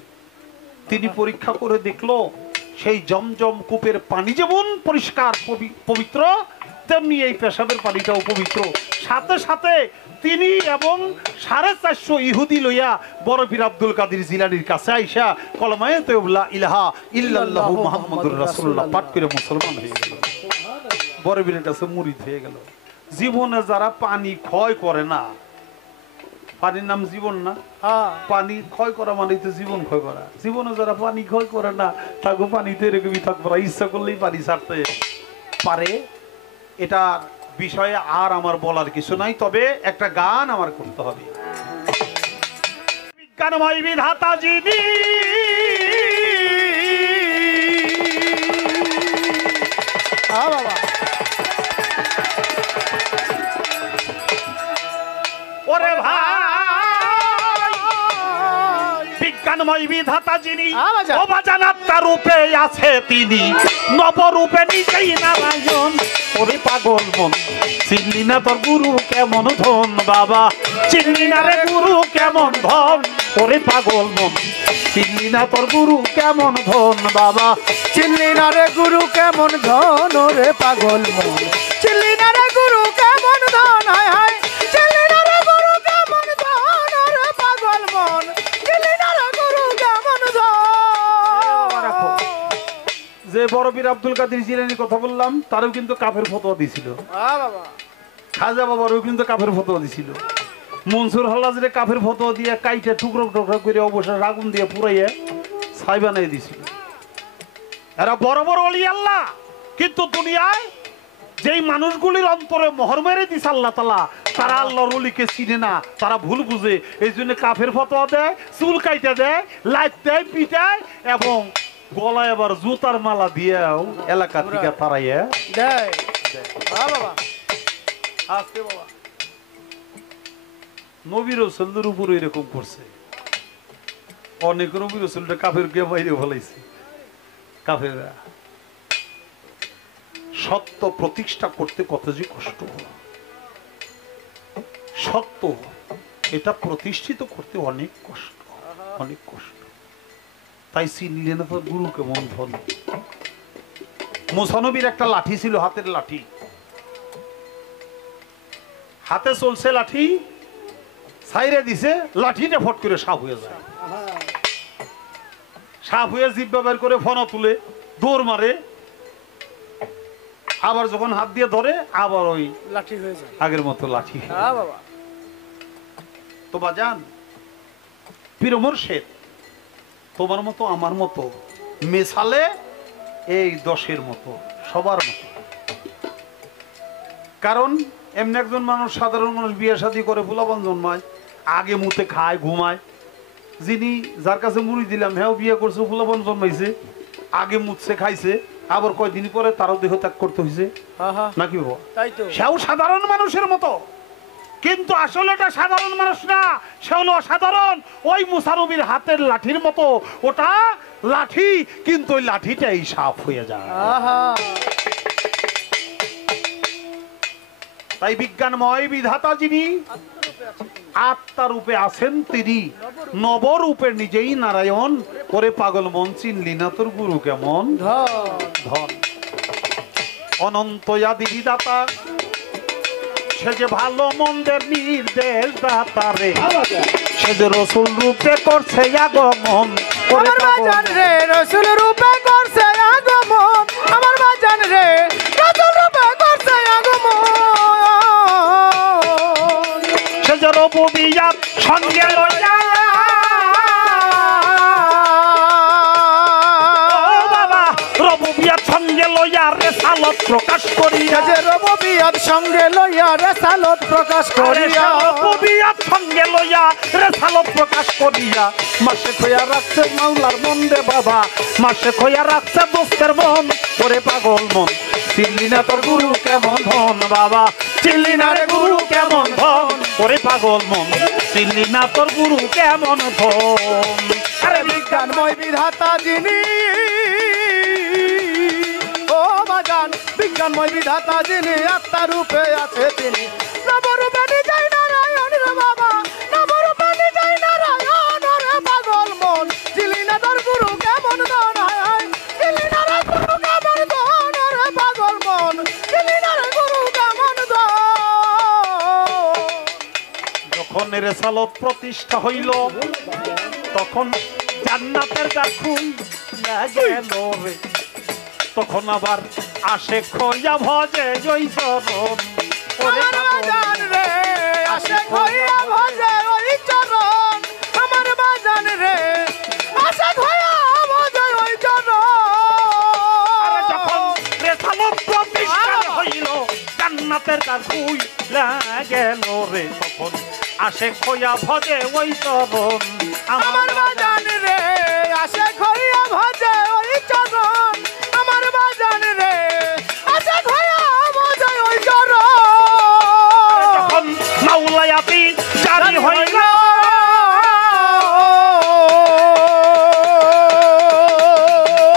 তিনি পরীক্ষা করে দেখলো সেই জমজম কূপের পানি যেমন পরিষ্কার পবিত্র, তেমনি এই পেশাবের পানিটাও পবিত্র। সাথে সাথে তিনি এবং 450 ইহুদি লইয়া বরবীর আব্দুল কাদের জিলানীর কাছে আইসা কলমায়ে তাইয়্যিবা ইলাহা ইল্লাল্লাহু মুহাম্মাদুর রাসূলুল্লাহ পাঠ করে মুসলমান হয়ে গেল, বরবীরের কাছে মুরিদ হয়ে গেল। জীবনে যারা পানি ক্ষয় করে না, পানির নাম জীবন না, পানি ক্ষয় করা মানে তো জীবন ক্ষয় করা। জীবনে যারা পানি ক্ষয় করে না, তাকে পানিতে এরকমই থাকবো, ইচ্ছা করলেই পানি ছাড়তে পারে। এটা বিষয়ে আর আমার বলার কিছু নাই, তবে একটা গান আমার করতে হবে। বিজ্ঞানময় বিধাতা যিনি, বাবা ওরে ভাই, বিজ্ঞানময় বিধাতা যিনি, অবাজান আত্মা রূপে আছে তিনি, নবরূপে নিজেই নারায়ণ। ওরে পাগল মন, চিনলি না তোর গুরু কেমন ধন বাবা, চিনলি না রে গুরু কেমন ধন। ওরে পাগল মন, চিনলি না তোর গুরু কেমন ধন বাবা, চিনলি না রে গুরু কেমন ধন। ওরে পাগল মন, চিনলি না রে গুরু কেমন ধন। হায় হায়, চিনলি না রে গুরু কেমন ধন। ওরে পাগল মন, চিনলি না রে গুরু কেমন ধন। যে বরবীর আব্দুল কাদের জিলানীর কথা বললাম, তারও কিন্তু কাফের ফতোয়া দিছিল। খাজা বাবারও কিন্তু কাফের ফতোয়া দিছিল। মনসুর হাল্লাজরে কাফের ফতোয়া দিয়ে কাইটে টুকরো টুকরো করে অবসর আগুন দিয়ে পুরাইয়া ছাই বানাই দিছিল। এরা বড় বড় ওলি আল্লাহ, কিন্তু দুনিয়ায় যেই মানুষগুলির অন্তরে মোহর মেরে দিছে আল্লাহ তাআলা, তারা আল্লাহর ওলিকে চিনে না, তারা ভুল বুঝে, এই জন্য কাফের ফতোয়া দেয়, চুল কাইটা দেয়, লাইট দেয়, পিটায়, এবং গলায় আবার জুতার মালা দিয়েও এলাকা থেকে তারাইয়া দেয়। বাবা আজকে বাবা নবী রাসূলের উপর এরকম করছে। অনেক নবী রাসূলরা কাফের কে বাইরে ফলাইছে। কাফেররা সত্য প্রতিষ্ঠা করতে কত যে কষ্ট, সত্য এটা প্রতিষ্ঠিত করতে অনেক কষ্ট, অনেক কষ্ট। তাই চিনলে না তো গুরু কেমন ধন। মুসা নবীর একটা লাঠি ছিল, হাতের লাঠি, হাতে চলছে লাঠি, ছাইরে দিছে, লাঠিটা ফট করে সাপ হয়ে যায়। সাপ হয়ে জিব্বা বের করে ফনা তুলে দৌড় মারে, আবার যখন হাত দিয়ে ধরে আবার ওই লাঠি হয়ে যায় আগের মতো লাঠি। বাবা। তো বাজান পীর মুর্শিদ তোমার মতো আমার মতো মেশালে এই 10-এর মতো, সবার মতো। কারণ এমনি একজন মানুষ, সাধারণ মানুষ বিয়ে শাদী করে ফুলাবান জন্মায়, আগে মুতে খায় ঘুমায়। যিনি যার কাছে মুড়ি দিলাম হ্যাঁ বিয়ে করছে, ফুলাবান জন্মাইছে, আগে মুতছে খাইছে, আবার কয়দিন পরে তারও দেহ ত্যাগ করতে হয়েছে নাকি বাবা? তাই তো। সেও সাধারণ মানুষের মতো, কিন্তু আসলে এটা সাধারণ মানুষ না, সে হলো অসাধারণ। ওই মুসা নবীর হাতের লাঠির মতো, ওটা লাঠি কিন্তু ওই লাঠিটাই সাফ হয়ে যায়। তাই বিজ্ঞানময় বিধাতা যিনি, আত্মারূপে আছেন তিনি, নবরূপে নিজেই নারায়ণ। করে পাগল মন চিনলি না তোর গুরু কেমন ধন। অনন্ত আদি বিধাতা, সে যে ভালো মন্দের নির্দেশ দাতা রে, সে যে রসুল রূপে করছে আগমন। করে বাজান রে রসুল রূপে করছে আগমন, আমার বাজান রে রসুল রূপে করছে আগমন। সে যে রবুবিয়াত সঙ্গে লইয়া, ও বাবা রবুবিয়াত সঙ্গে লইয়া রেসালত প্রকাশ করিয়া, যে রববিয়াত সঙ্গে লইয়া রেসালত প্রকাশ করিয়া, রবুবিয়াত সঙ্গে লইয়া রেসালত প্রকাশ করিয়া, মাসে খোয়া রাখছে মাওলার মন রে বাবা, মাসে খোয়া রাখছে দোস্তের মন। করে পাগল মন চিনলি না তোর গুরু কেমন ধন বাবা, চিনলি না রে গুরু কেমন ধন। করে পাগল মন চিনলি না তোর গুরু কেমন ধন। আরে বিজ্ঞানময় বিধাতা যিনি, ও বাজান বিজ্ঞানময় বিধাতা যিনি, আত্মার রূপে আছে তিনি, নবরূপে নিজেই নারায়ণ রে বাবা, নবরূপে নিজেই নারায়ণ রে পাগল মন। চিনলি না তোর গুরু কেমন ধন, চিনলি না রে গুরু কেমন ধন রে পাগল মন, চিনলি না রে গুরু কেমন ধন। যখন রেসালত প্রতিষ্ঠা হইল, তখন জান্নাতের দ্বার খুইলা গেল রে, তখন আবার আসে খোঁজা ভজে ওই চরণ। ওরে আমার পাগল বাজান রে আসে খইয়া ভজে ওই চরণ, আমার বাজান রে আসে খইয়া ভজে ওই চরণ। আরে যখন রেসালত প্রতিষ্ঠা হইল, জান্নাতের দ্বার খুইলা গেল রে, তখন আসে খোঁজা ভজে ওই চরণ। আমার বাজান রে আসে খইয়া ভজে ওই চরণ, আমার বাজান রে আসে খইয়া ভজে ওই চরণ। যখন মাওলায়াতি জারি হইল,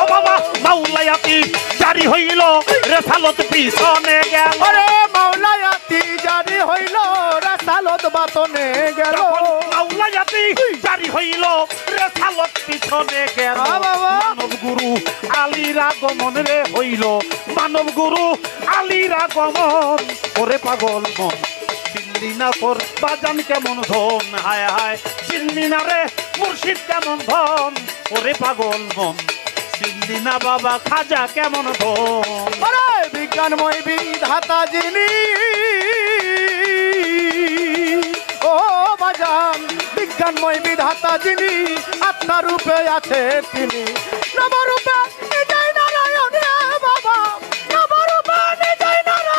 ও বাবা মাওলায়াতি জারি হইল, রেসালত পিছনে গেল। ওরে মাওলায়াতি জারি হইল, রেসালত বাতনে গেল। মাওলায়াতি জারি হইল, রেসালত পিছনে গেল। মানব গুরু আলীর আগমন রে হইল, মানব গুরু আলীর আগমন। ওরে পাগল মন চিনলি না তোর বাজান কেমন ধন, হায় হায় চিনলি না রে মুর্শিদ কেমন ধন। ওরে পাগল মন চিনলি না বাবা খাজা কেমন ধন। আরে বিজ্ঞানময় বিধাতা যিনি, ও বাজান বিজ্ঞানময় বিধাতা যিনি, আত্মার রূপে আছে তিনি, নবরূপে নিজেই নারায়ণ রে বাবা, নবরূপে নিজেই নারায়ণ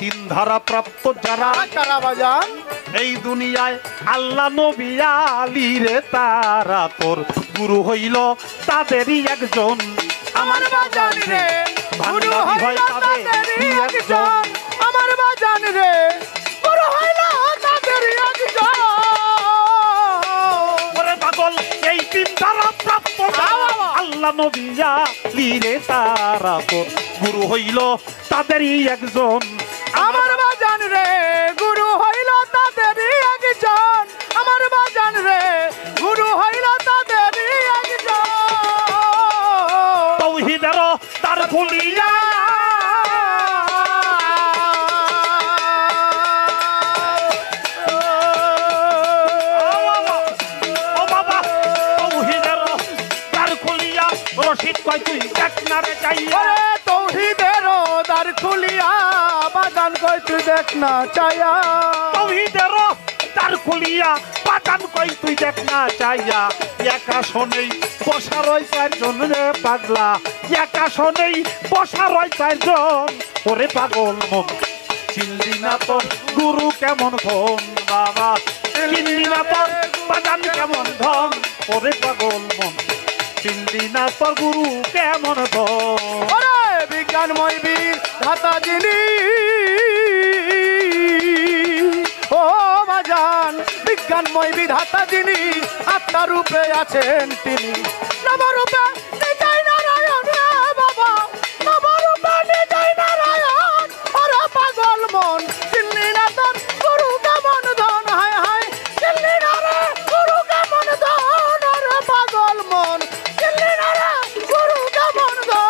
তিন ধারা প্রাপ্ত যারা কারা বাজান এই দুনিয়ায় আল্লাহ নবী আলী রে তারা তোর গুরু হইল তাদেরই একজন আমার বাজান রে গুরু ভান্ডারি হয় হইল তাদেরই তাদেরই একজন আমার বাজান রে গুরু হইল তাদেরই একজন ওরে পাগল এই তিন ধারা প্রাপ্ত আল্লাহ নবী আলী রে তারা তোর গুরু হইল তাদেরই একজন আমার বাজান রে গুরু হইল তাদেরই একজন আমার বাজান রে গুরু হইল তাদেরই একজন তৌহিদের তার খুলিয়া ও বাবা তৌহিদের তার খুলিয়া রশিদ কয় তুই দেখ না রে চাইয়া ওরে তৌহিদের দ্বার খুলিয়া বাজান কই তুই দেখ না চায়া তৌহিদের তার খুলিয়া পাতান কই তুই দেখ না চাইয়া একা শোনেই বসা রয় চারজন রে পাগলা একা শোনেই বসা রয় চারজন ওরে পাগল মন চিনলি না তোর গুরু কেমন ধন বাবা চিনলি না তোর পাতান কেমন ধন ওরে পাগল মন চিনলি না তোর গুরু কেমন ধন ওরে বিজ্ঞানময় বীর ধাতা যিনি ও বাজান বিজ্ঞানময় বিধাতা যিনি আত্মারূপে আছেন তিনি নবরূপে নিজয় নারায়ণ রে বাবা নবরূপে নিজয় নারায়ণ ওরে পাগল মন চিনলি না তোর গুরু কেমন ধন হায় হায় চিনলি না রে গুরু কেমন ধন ওরে পাগল মন চিনলি না রে গুরু কেমন ধন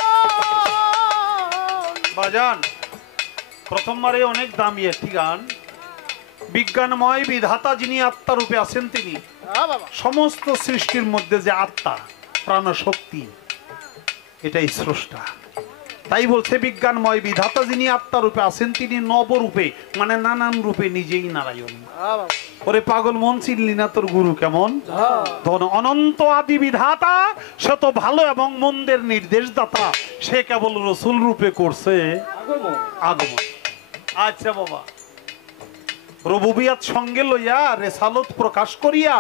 বাজান প্রথমবারে অনেক দামি একটি গান বিজ্ঞানময় বিধাতা যিনি আত্মারূপে আছেন তিনি সমস্ত সৃষ্টির মধ্যে যে আত্মা প্রাণশক্তি এটাই স্রষ্টা তাই বলছে বিজ্ঞানময় বিধাতা যিনি আত্মারূপে আছেন তিনি নবরূপে মানে নানান রূপে নিজেই নারায়ণ ওরে পাগল মন চিনলি না তোর গুরু কেমন ধন অনন্ত আদি বিধাতা সে তো ভালো এবং মন্দের নির্দেশদাতা সে কেবল রসুল রূপে করছে আগমন আচ্ছা বাবা রবুবিয়াত সঙ্গে লইয়া রেসালত প্রকাশ করিয়া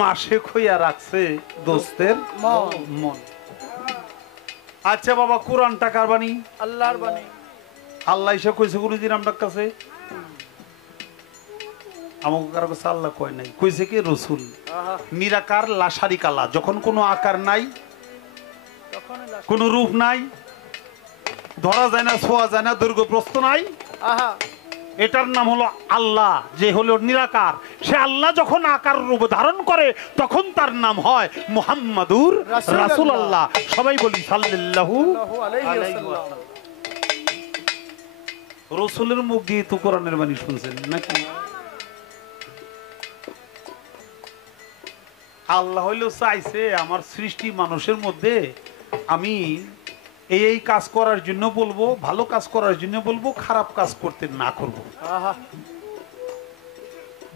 মাসে হইয়া রাখছে দোস্তের মন আচ্ছা বাবা কোরআনটা কার বাণী আল্লাহর বাণী আল্লাহ এসে কইছে গুরুজির আমার কাছে আমাকে কারো কাছে আল্লাহ কয় নাই কইছে কি রসুল নিরাকার লাসারি কালা যখন কোনো আকার নাই কোনো রূপ নাই ধরা যায় না ছোঁয়া যায় না দৈর্ঘ্য প্রস্থ নাই আহা এটার নাম হলো আল্লাহ যে হলো নিরাকার সে আল্লাহ যখন আকার রূপ ধারণ করে তখন তার নাম হয় মুহাম্মাদুর রাসূলুল্লাহ সবাই বলি সাল্লাল্লাহু আলাইহি ওয়াসাল্লাম রাসূলের মুখ দিয়ে তো কোরআনের বাণী শুনছেন নাকি আল্লাহ হইলো চাইছে আমার সৃষ্টি মানুষের মধ্যে আমি এই কাজ করার জন্য বলবো ভালো কাজ করার জন্য বলবো খারাপ কাজ করতে না করব আহা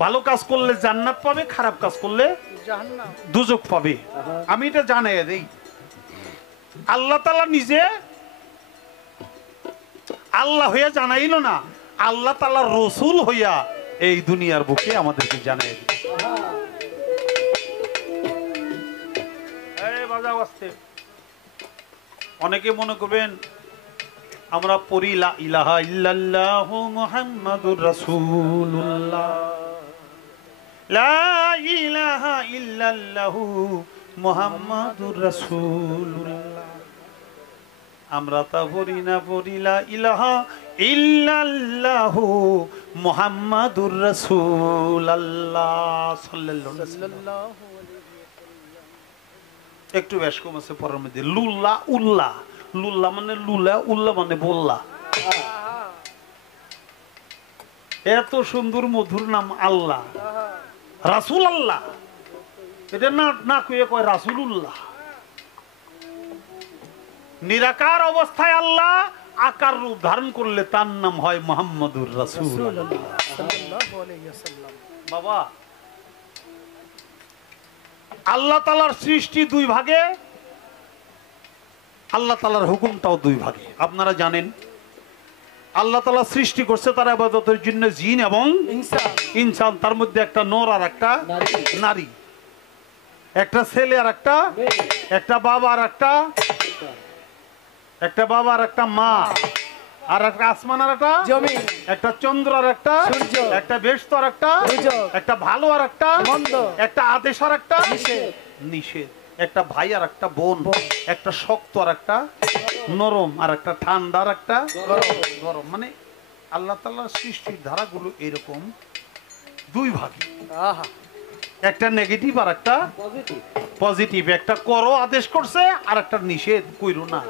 ভালো কাজ করলে জান্নাত পাবে খারাপ কাজ করলে জাহান্নাম দুজক পাবে আমি এটা জানাই দেই আল্লাহ তাআলা নিজে আল্লাহ হইয়া জানাইলো না আল্লাহ তাআলা রসুল হইয়া এই দুনিয়ার বুকে আমাদেরকে জানাই দিল এই বাজাও আস্তে অনেকে মনে করবেন আমরা পড়ি লা ইলাহা ইল্লাল্লাহু মুহাম্মাদুর রাসূলুল্লাহ লা ইলাহা ইল্লাল্লাহু মুহাম্মাদুর রাসূলুল্লাহ আমরা তা পড়ি না পড়ি লা ইলাহা ইল্লাল্লাহু মুহাম্মাদুর রাসূলুল্লাহ সাল্লাল্লাহু আলাইহি একটু বেশ কম আছে পরের মধ্যে লুল্লা উল্লাহ লুল্লা মানে লুলা উল্লাহ মানে বললা এত সুন্দর মধুর নাম আল্লাহ রাসূল আল্লাহ এটা না না কয়ে কয় রাসূলুল্লাহ নিরাকার অবস্থায় আল্লাহ আকার রূপ ধারণ করলে তার নাম হয় মুহাম্মাদুর রাসূলুল্লাহ সাল্লাল্লাহু আলাইহি ওয়াসাল্লাম বাবা আল্লাহ তাআলার সৃষ্টি দুই ভাগে আল্লাহ তাআলার হুকুমটাও দুই ভাগে আপনারা জানেন আল্লাহ তাআলা সৃষ্টি করছে তার ইবাদতের জন্য জিন এবং ইনসান, তার মধ্যে একটা নর আর একটা নারী, একটা ছেলে আর একটা বাবা আর একটা মা, আর একটা আসমান আর একটা জমি, একটা চন্দ্র আর একটা সূর্য, একটা ব্যস্ত আর একটা দুর্যোগ, একটা ভালো আর একটা মন্দ, একটা আদেশ আর একটা নিষেধ, নিষেধ, একটা ভাই আর একটা বোন, একটা শক্ত আর একটা নরম, আর একটা ঠান্ডা আর একটা গরম। মানে আল্লাহ তাআলার সৃষ্টির ধারাগুলো এরকম দুই ভাগে, আহা, একটা নেগেটিভ আর একটা পজিটিভ। একটা করো আদেশ করছে আর একটা নিষেধ কইরো না।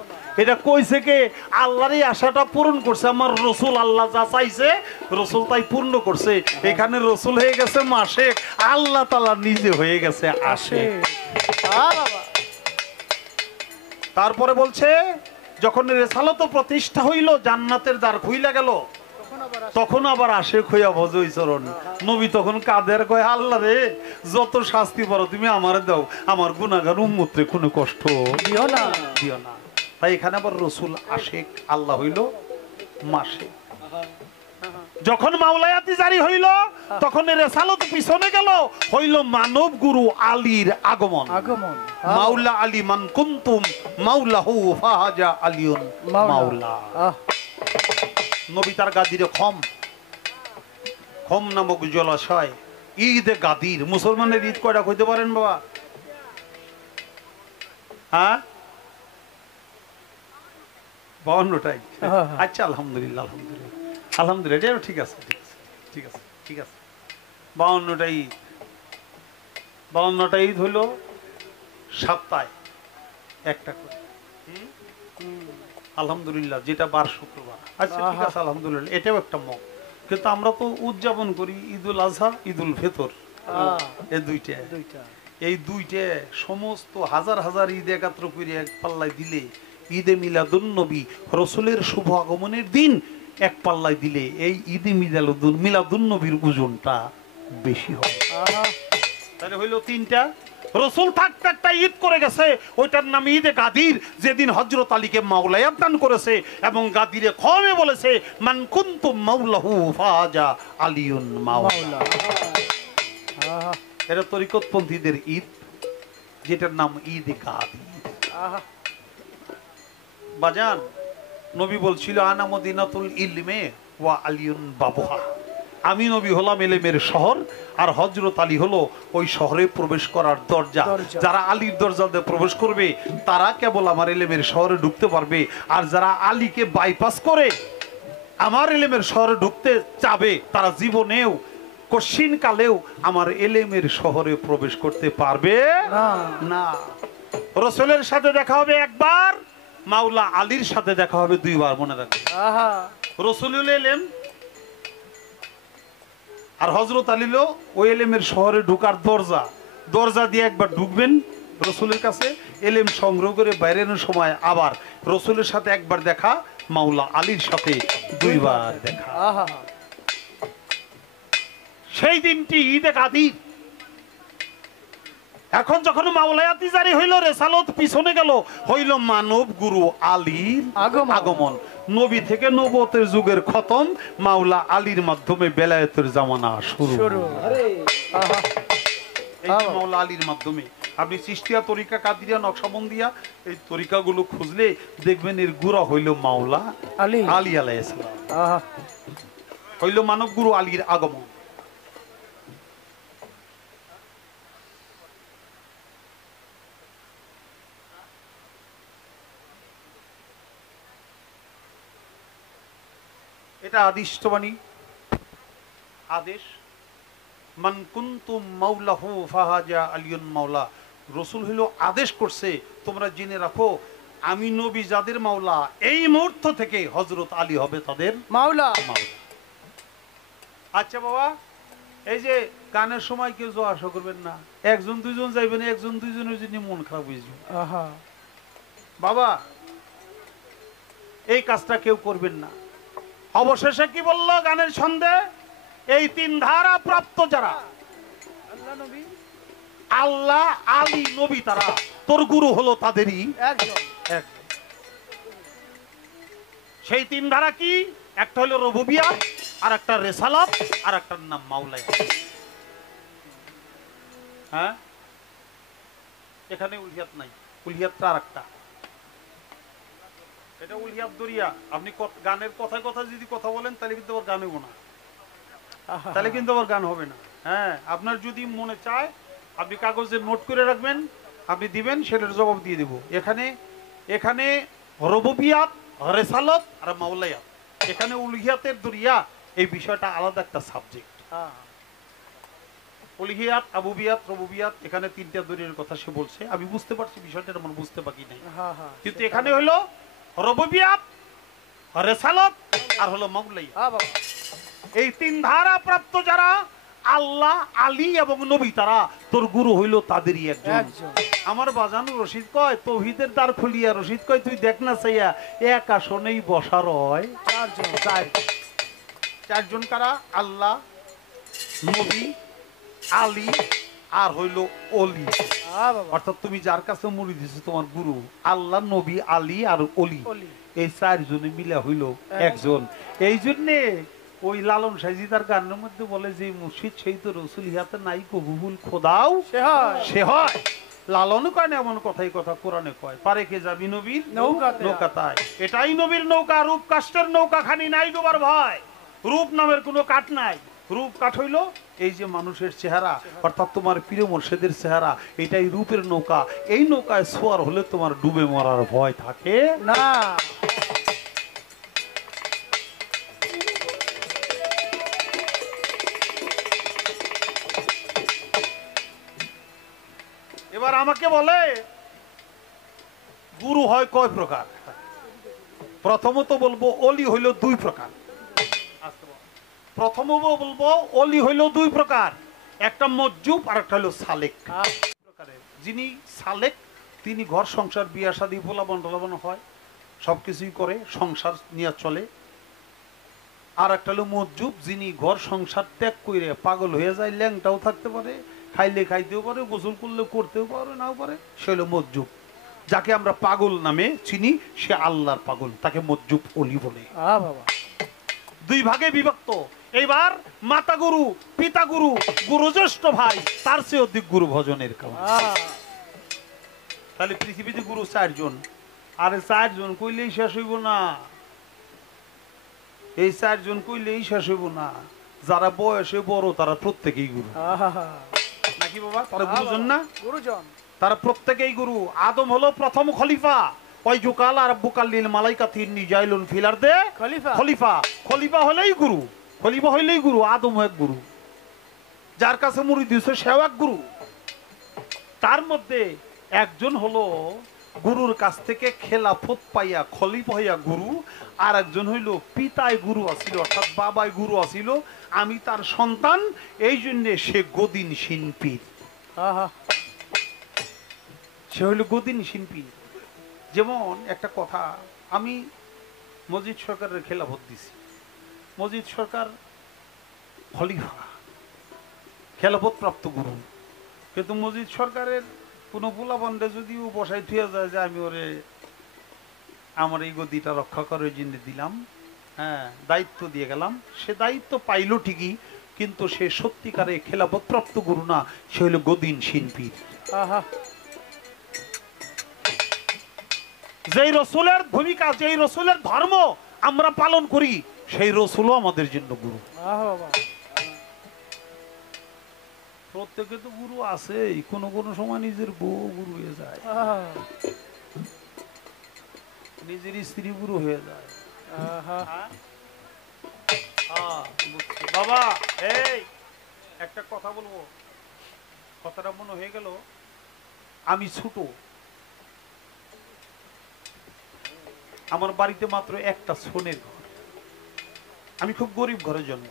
এটা কইছে কে? আল্লাহর এই আশাটা পূরণ করছে আমার রসুল। আল্লাহ যা চাইছে রসুল তাই পূর্ণ করছে। এখানে রসুল হয়ে গেছে মাশেক, আল্লাহ তাআলা নিজে হয়ে গেছে আশেক। তারপরে বলছে যখন রেসালত প্রতিষ্ঠা হইল, জান্নাতের দ্বার খুইলা গেল, তখন আবার আশেক হইয়া ভজই চরণ। নবী তখন কাদের কয়, আল্লাহ রে যত শাস্তি পারো তুমি আমারে দাও, আমার গুনাহগার উম্মতরে কোনো কষ্ট দিও না। দিও না। তাই এখানে আবার রসুল আশেক, আল্লাহ হইল মাশেক। যখন মাওলায়াতি জারি হইল তখন রেসালত পিছনে গেল, হইল মানব গুরু আলীর আগমন। আগমন, মাওলা আলী মান কুনতুম মাওলাহু ফাহাজা আলিউন মাওলা। নবী তার গাদিরে খম নামক জলাশয়, ঈদে গাদির। মুসলমানের ঈদ কয়টা কইতে পারেন বাবা? হ্যাঁ, 52টাই। আচ্ছা, আলহামদুলিল্লাহ আলহামদুলিল্লাহ আলহামদুলিল্লাহ, এটাও ঠিক আছে, ঠিক আছে ঠিক আছে। 52টা ঈদ হইল সপ্তাহে একটা করে। আলহামদুলিল্লাহ, যেটা বার শুক্রবার। আচ্ছা ঠিক আছে, আলহামদুলিল্লাহ, এটাও একটা মত। কিন্তু আমরা তো উদযাপন করি ঈদুল আজহা, ঈদুল ফিতর, এই দুইটা সমস্ত হাজার হাজার ঈদ একাত্র করে এক পাল্লায় দিলে, ঈদে মিলাদুন নবী রসুলের শুভ আগমনের দিন এক পাল্লায় দিলে এই ঈদে মিলাদুন নবীর ওজনটা বেশি হবে। তাহলে হইল তিনটা। রসুল থাকতে একটা ঈদ করে গেছে, ওইটার নাম ঈদে গাদির, যেদিন হযরত আলীকে মাওলায়াত দান করেছে এবং গাদিরে খমে বলেছে মান কুনতুম মাওলাহু ফাজা আলিউন মাওলা। এটা তরিকতপন্থীদের ঈদ, যেটার নাম ঈদে গাদির। বাজান, নবী বলছিল আনা মদিনাতুল ইলমে ওয়া আলিউন বাবুহা, আমি নবী হলাম ইলমের শহর আর হযরত আলী হলো ওই শহরে প্রবেশ করার দরজা। যারা আলীর দরজা দিয়ে প্রবেশ করবে তারা কেবল আমার ইলমের শহরে ঢুকতে পারবে, আর যারা আলীকে বাইপাস করে আমার ইলমের শহরে ঢুকতে চাবে তারা জীবনেও কশিন কালেও আমার ইলমের শহরে প্রবেশ করতে পারবে না। রাসূলের সাথে দেখা হবে একবার, মাওলা আলীর সাথে দেখা হবে দুইবার, মনে রাখবেন। রাসূলুল ইলম আর হযরত আলীল ওই ইলমের শহরে ঢোকার দরজা দিয়ে একবার ঢুকবেন রাসূলের কাছে, ইলম সংগ্রহ করে বাইরের সময় আবার রাসূলের সাথে একবার দেখা, মাওলা আলীর সাথে দুইবার দেখা। সেই দিনটি ঈদে গাদির। এখন যখন মাওলায়াতি জারি হইল, রেসালত পিছনে গেল, হইল মানব গুরু আলীর আগমন। নবী থেকে নবুয়তের যুগের খতম, মাওলা আলীর মাধ্যমে বেলায়েতের জামানা শুরু। এই মাওলা আলীর মাধ্যমে আপনি চিশতিয়া তরিকা, কাদিরিয়া, নকশবন্দিয়া এই তরিকাগুলো খুঁজলে দেখবেন এর গুড়া হইল মাওলা আলী আলাইহিস সালাম, হইল মানব গুরু আলীর আগমন। এটা আদিষ্টবাণী, আদেশ। মান কুনতুম মাওলাহু ফাহাজা আলিউন মাওলা। রাসূল হইল আদেশ করছে, তোমরা জেনে রাখো আমি নবী যাদের মাওলা, এই মুহূর্ত থেকে হযরত আলী হবে তাদের মাওলা। আচ্ছা বাবা, এই যে গানের সময় কেউ যাওয়া আসা করবেন না, একজন দুইজন যাইবেন, একজন দুইজনের জন্য মন খারাপ হয়ে যাবে। বাবা, এই কাজটা কেউ করবেন না। অবশেষে কি বলল গানের ছন্দে? এই তিন ধারা প্রাপ্ত যারা আল্লাহ, আলী, নবী, তারা তোর গুরু হলো তাদেরই একজন। সেই তিন ধারা কি? একটা হলো রুবুবিয়াত, আর একটা রেসালাত, আর একটার নাম মাওলায়া। হ্যাঁ, এখানে উলহিয়াত নাই, উলহিয়াতটা আর একটা, এটা উলহিয়াত দরিয়া। আপনি গানের কথায় কথা যদি কথা বলেন তাহলে কিন্তু আবার গান হইব না, তাহলে কিন্তু আবার গান হবে না। হ্যাঁ, আপনার যদি মনে চায় আপনি কাগজে নোট করে রাখবেন, আপনি দিবেন, সেটার জবাব দিয়ে দেব। এখানে এখানে রুবুবিয়াত, রেসালাত আর মাওলায়াত, এখানে উলহিয়াতের দরিয়া, এই বিষয়টা আলাদা একটা সাবজেক্ট। উলহিয়াত, আবুবিয়াত, রুবুবিয়াত, এখানে তিনটা দরিয়ার কথা সে বলছে। আমি বুঝতে পারছি বিষয়টা, আমার বুঝতে বাকি নাই। কিন্তু এখানে হলো রুবুবিয়াত, রেসালাত আর হলো মাওলায়া। এই তিন ধারা প্রাপ্ত যারা আল্লাহ, আলী এবং নবী, তারা তোর গুরু হইল তাদেরই একজন। আমার বাজানো রশিদ কয় তৌহিদের দ্বার খুলিয়া, রশিদ কয় তুই দেখ না চাইয়া, এক আসনেই বসার হয় চারজন। কারা? আল্লাহ, নবী, আলী আর হইল অলি। অর্থাৎ তুমি যার কাছে মুড়ি দিছো তোমার গুরু, আল্লাহ, নবী, আলী আর অলি, এই চারজনে মিলা হইল একজন। এই জন্যে ওই লালন সাইজি তার গানের মধ্যে বলে যে মুর্শিদ সেই তো রসুল ইহাতে নাই কবুল খোদাও সে হয়। লালন কয় না এমন কথাই কথা কোরআনে কয়, পারে কে যাবি নবীর নৌকাতায়। এটাই নবীর নৌকা, রূপ কাষ্টের নৌকা, খানি নাই ডোবার ভয়। রূপ নামের কোনো কাঠ নাই, রূপ কাঠ হইল এই যে মানুষের চেহারা, অর্থাৎ তোমার প্রিয় মোর্শেদের চেহারা, এটাই রূপের নৌকা। এই নৌকায় সোয়ার হলে তোমার ডুবে মরার ভয় থাকে না। এবার আমাকে বলে গুরু হয় কয় প্রকার? প্রথমত বলবো অলি হইল দুই প্রকার। প্রথমত বলবো অলি হইল দুই প্রকার, একটা মজ্জুব আর একটা হলো সালেক। যিনি সালেক তিনি ঘর সংসার, বিয়া শাদী, পোলাবন টোলাবন হয়, সবকিছুই করে, সংসার নিয়ে চলে। আর একটা হলো মজ্জুব, যিনি ঘর সংসার ত্যাগ করে পাগল হয়ে যায়, ল্যাংটাও থাকতে পারে, খাইলে খাইতেও পারে, গোসল করলে করতেও পারে, নাও পারে, সে হলো মজ্জুব। যাকে আমরা পাগল নামে চিনি, সে আল্লাহর পাগল, তাকে মজ্জুব অলি বলে। দুই ভাগে বিভক্ত। এইবার মাতা গুরু, পিতা গুরু, গুরুজ্যেষ্ঠ ভাই, তার চেয়ে অধিক গুরু ভজনের কাজ। তাহলে পৃথিবীতে গুরু চারজন, আরে চারজন কইলেই শেষ হইব না, এই চারজন কইলেই শেষ হইব না। যারা বয়সে বড় তারা প্রত্যেকেই গুরু, নাকি বাবা? তারা গুরুজন না? গুরুজন, তারা প্রত্যেকেই গুরু। আদম হলো প্রথম খলিফা, ওয়াইজুকাল রাব্বুকাল লিল মালাইকাতিন নিজাইলুন ফিল আরদে খলিফা। খলিফা হলেই গুরু, খলিফা হইলেই গুরু। আদম এক গুরু, যার কাছে মুরিদ দিয়েছে সেও এক গুরু। তার মধ্যে একজন হলো গুরুর কাছ থেকে খেলাফত পাইয়া খলিফা হইয়া গুরু, আর একজন হইল পিতায় গুরু আছিল, অর্থাৎ বাবায় গুরু আছিল, আমি তার সন্তান, এই জন্য সে গদিন শিল্পী। সে হইল গদিন শিল্পী। যেমন একটা কথা, আমি মজিদ সরকারের খেলাফত দিছি, মজিদ সরকার খলিফা, খেলাফত প্রাপ্ত গুরু, কিন্তু মজিদ সরকারের কোনো পোলাবন্ডে যদিও বসাই থুয়ে যায় যে আমি ওরে আমার এই গদিটা রক্ষা করার জন্য দিলাম, হ্যাঁ দায়িত্ব দিয়ে গেলাম, সে দায়িত্ব পাইল ঠিকই, কিন্তু সে সত্যিকারে খেলাফত প্রাপ্ত গুরু না, সে হইল গদিন শিল্পী। যেই রসুলের ভূমিকা, যেই রসুলের ধর্ম আমরা পালন করি, সেই রসুলও আমাদের জন্য গুরু। প্রত্যেকে তো গুরু আছে, কোনো কোনো সময় নিজের বউ গুরু হয়ে যায়, নিজের স্ত্রী গুরু হয়ে যায়। বাবা এই একটা কথা বলবো, কথাটা মনে হয়ে গেল। আমি ছোট, আমার বাড়িতে মাত্র একটা সোনের ঘর, আমি খুব গরিব ঘরে জন্ম।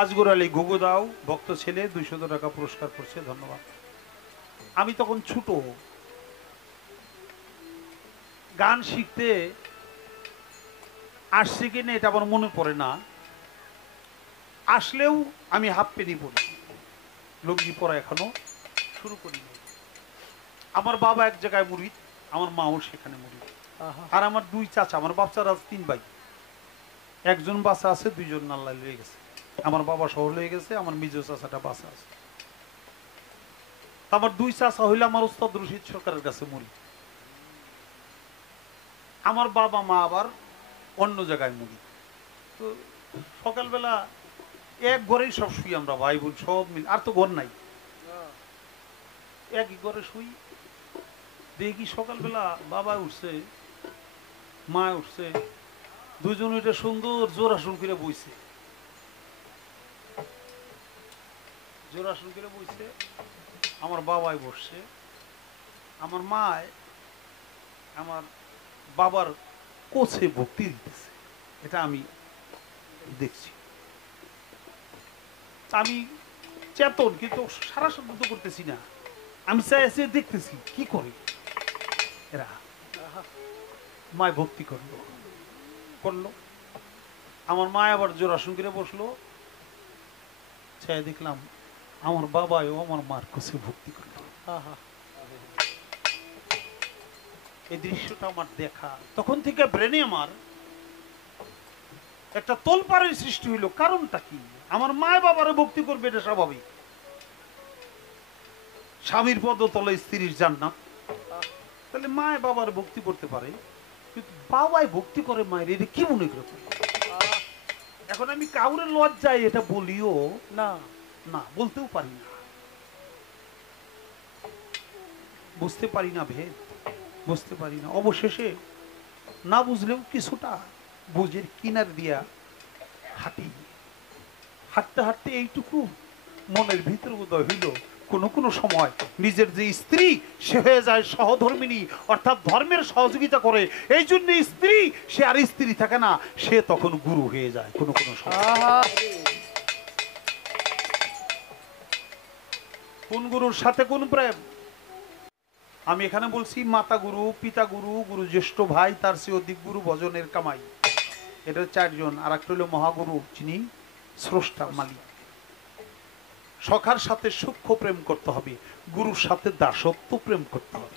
আজগর আলী ঘুঘু দাও ভক্ত ছেলে 200 টাকা পুরস্কার করছে, ধন্যবাদ। আমি তখন ছোট, গান শিখতে আসছে কিনা এটা আমার মনে পড়ে না। আসলেও আমি হাফ পেনি পড়ি, লুঙ্গি পরা এখনো শুরু করিনি। আমার বাবা এক জায়গায় মুরিদ, আমার মাও সেখানে মুরিদ। আর আমার দুই চাচা, আমার বাচ্চারা তিন ভাই, একজন বাচ্চা আছে, দুইজন আল্লাহ লয়ে গেছে। আমার বাবা শহর লয়ে গেছে, আমার মেজো চাচাটা বাচ্চা আছে। আমার দুই চাচা হইলে আমার উস্তাদ রশিদ সরকারের কাছে মুরিদ। আমার বাবা মা আবার অন্য জায়গায় মুরিদ। তো সকালবেলা এক ঘরেই সব শুই আমরা, ভাই বোন সব মিল, আর তো ঘর নাই, একই ঘরে শুই। দেখি সকালবেলা বাবা উঠছে, মা উঠছে, দুজন এটা সুন্দর জোড়াসন করে বইছে, জোড়াসন করে বইছে। আমার বাবাই বসছে, আমার মায় আমার বাবার কোছে ভক্তি দিতেছে, এটা আমি দেখছি। আমি চেতন, কিন্তু সারা শব্দ করতেছি না, আমি চাই এসে দেখতেছি কি করে এরা। মায় ভক্তি করলো করলো, আমার মা আবার জোড়াসন করে বসলো, চাই দেখলাম আমার বাবাও আমার মার কাছে ভক্তি করলো। এই দৃশ্যটা আমার দেখা, তখন থেকে ব্রেনে আমার একটা তোলপাড়ের সৃষ্টি হইল। কারণটা কি? আমার মা বাবারে ভক্তি করবে, এটা স্বাভাবিক। স্বামীর পদতলে স্ত্রীর জান্নাত, তাহলে মা বাবার ভক্তি করতে পারে, কিন্তু বাবাই ভক্তি করে মায়ের, এটা কি মনে করে? এখন আমি কাউরে লজ্জায় এটা বলিও না, না বলতেও পারি না, বুঝতে পারি না ভেদ, বুঝতে পারি না। অবশেষে না বুঝলেও কিছুটা বুঝের কিনার দিয়া হাঁটি, হাঁটতে হাঁটতে এইটুকু মনের ভিতর উদয় হইল, কোনো কোনো সময় নিজের যে স্ত্রী সে হয়ে যায় সহধর্মিনী, অর্থাৎ ধর্মের সহযোগিতা করে। এই জন্য স্ত্রী সে আর স্ত্রী থাকে না, সে তখন গুরু হয়ে যায় কোনো কোনো সময়। কোন গুরুর সাথে কোন প্রেম? আমি এখানে বলছি মাতা গুরু, পিতা গুরু, গুরু জ্যেষ্ঠ ভাই, তার চেয়ে অধিক গুরু ভজনের কামাই, এটা চারজন। আর একটা হলো মহাগুরু, যিনি স্রষ্টা মালিক। সখার সাথে সূক্ষ্ম প্রেম করতে হবে, গুরুর সাথে দাসত্ব প্রেম করতে হবে।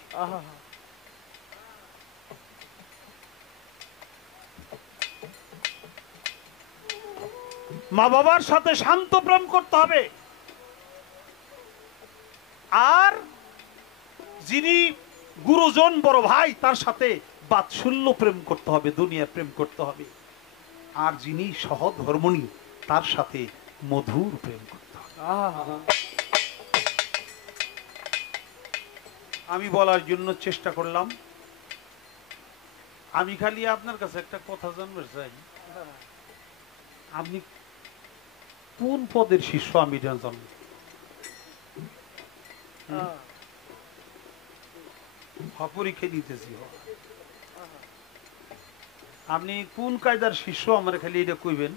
মা বাবার সাথে শান্ত প্রেম করতে হবে, আর যিনি গুরুজন বড় ভাই তার সাথে বাৎসল্য প্রেম করতে হবে, দুনিয়া প্রেম করতে হবে। আর যিনি সহধর্মণী তার সাথে মধুর প্রেম করতে হবে। আমি বলার জন্য চেষ্টা করলাম, আমি খালি আপনার কাছে একটা কথা জানতে চাই, আপনি কোন পদের শিষ্য? আমি জানি পরীক্ষা দিতেছি, আপনি কোন কায়দার শিষ্য আমার খালি এটা কইবেন,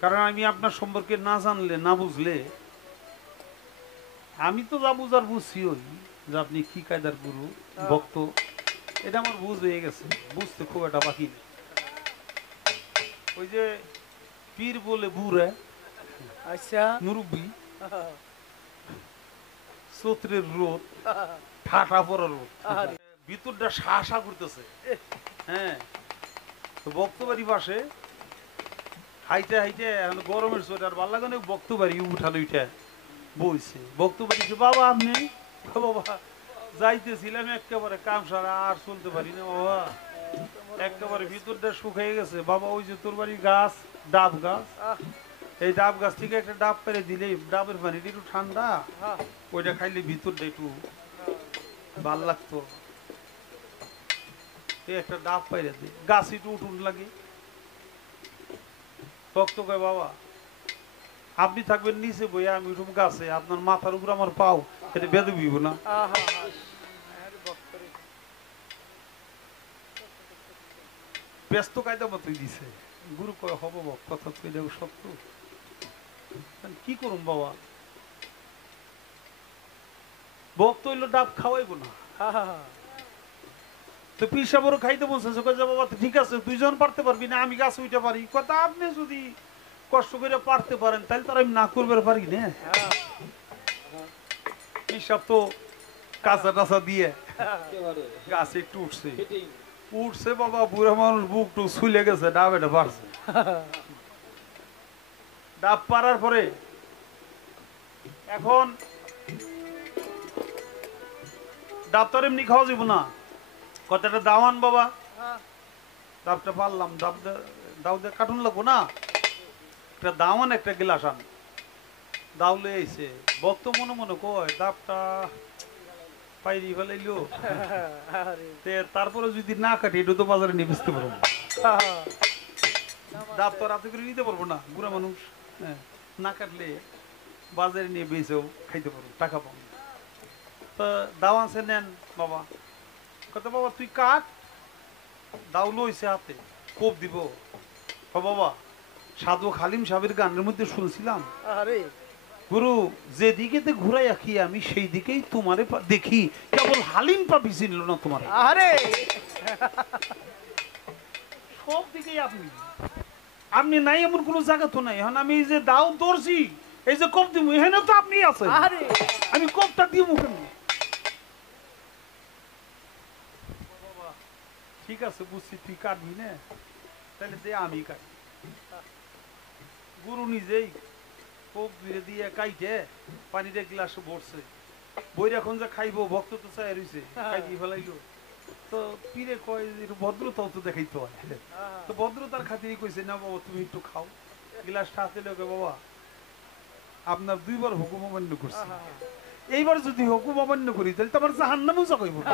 কারণ আমি আপনার সম্পর্কে না জানলে, না বুঝলে, আমি তো যা বুঝার বুঝছি ওই যে আপনি কি কায়দার গুরু ভক্ত, এটা আমার বুঝ হয়ে গেছে, বুঝতে খুব একটা বাকি নেই। ওই যে পীর বলে বুড়া, আচ্ছা মুরব্বী, চৈত্রের রোদ, ঠাটা পড়া রোদ, ভিতরটা শাসা করতেছে। হ্যাঁ, তো বক্তবাড়ি পাশে হাইটে হাইটে গরমের সোয়েটার ভাল লাগে না, বক্তবাড়ি উঠালো উঠে বইছে। বক্তবাড়ি বাবা আপনি, বাবা যাইতেছিলাম একেবারে কাম সারা, আর চলতে পারি না বাবা, একেবারে ভিতরটা শুকিয়ে গেছে বাবা। ওই যে তোর বাড়ির গাছ, ডাব গাছ, এই ডাব গাছ থেকে একটা ডাব পেরে দিলে ডাবের পানিটা একটু ঠান্ডা, ওইটা খাইলে ভিতরটা একটু ভাল লাগতো। একটা ডাব পাইরে দিই, গাছ একটু উঠুন লাগে। ভক্ত কয় বাবা আপনি থাকবেন নিচে বইয়া, আমি উঠুম গাছে, আপনার মাথার উপর আমার পাও, এটা বেঁধে দিব না? ব্যস্ত কায়দা মতোই দিছে। গুরু কয় হব কথা তো এটা সত্য, কি করুম বাবা? ভক্ত হইলো ডাব খাওয়াইব না, তো পিসা বড় খাইতে বলছে কয় যে বাবা ঠিক আছে তুই যখন পারতে পারবি না আমি গাছ উঠতে পারি কথা আপনি যদি কষ্ট করে পারতে পারেন তাহলে তো আমি না করবে পারি না পিসাব তো কাঁচা টাচা দিয়ে গাছ একটু উঠছে উঠছে বাবা বুড়া মানুষ বুক টুক ছুলে গেছে ডাব এটা পারছে ডাব পারার পরে এখন ডাব তো আর এমনি খাওয়া যাব না কতটা দাওয়ান বাবা ডাবটা পারলাম দাও দিয়ে কাটুন লাগবো না একটা দাওয়ান একটা গিলাস আন দাউলে এসে ভক্ত মনে মনে কয় ডাবটা পাইরি ফেলাইলো তারপরে যদি না কাটি এটা তো বাজারে নিয়ে বেচতে পারবো ডাব তো রাতে করে নিতে পারবো না বুড়া মানুষ হ্যাঁ না কাটলে বাজারে নিয়ে বেচেও খাইতে পারবো টাকা পাবো তো দাওয়ান সে নেন বাবা কত বাবা তুই কাট দাউলো হয়েছে হাতে কোপ দিব বাবা সাধু হালিম সাহেবের গানের মধ্যে শুনছিলাম গুরু যেদিকে ঘুরাই আঁকি আমি সেই দিকেই তোমারে দেখি কেবল হালিম পাবি চিনল না তোমার সব দিকেই আপনি আপনি নাই এমন কোন জায়গা তো নাই এখন আমি এই যে দাও ধরছি এই যে কোপ দিব এখানে তো আপনি আছেন আমি কোপটা দিয়ে মুখে ঠিক আছে বুঝছি তুই কাটবি না তাহলে যে আমি কাটি গুরু নিজেই কোপ দিয়ে দিয়ে কাইটে পানিতে গ্লাসে ভরছে বই এখন যে খাইবো ভক্ত তো চাই রয়েছে খাইতে ফেলাইলো তো পীরে কয় ভদ্রতাও তো দেখাইতে হয় তো ভদ্রতার খাতিরই কইছে না বাবা তুমি একটু খাও গ্লাসটা হাতে লোকে বাবা আপনার দুইবার হুকুম অমান্য করছে এইবার যদি হুকুম অমান্য করি তাহলে তো আমার জাহান্নামেও যাইব না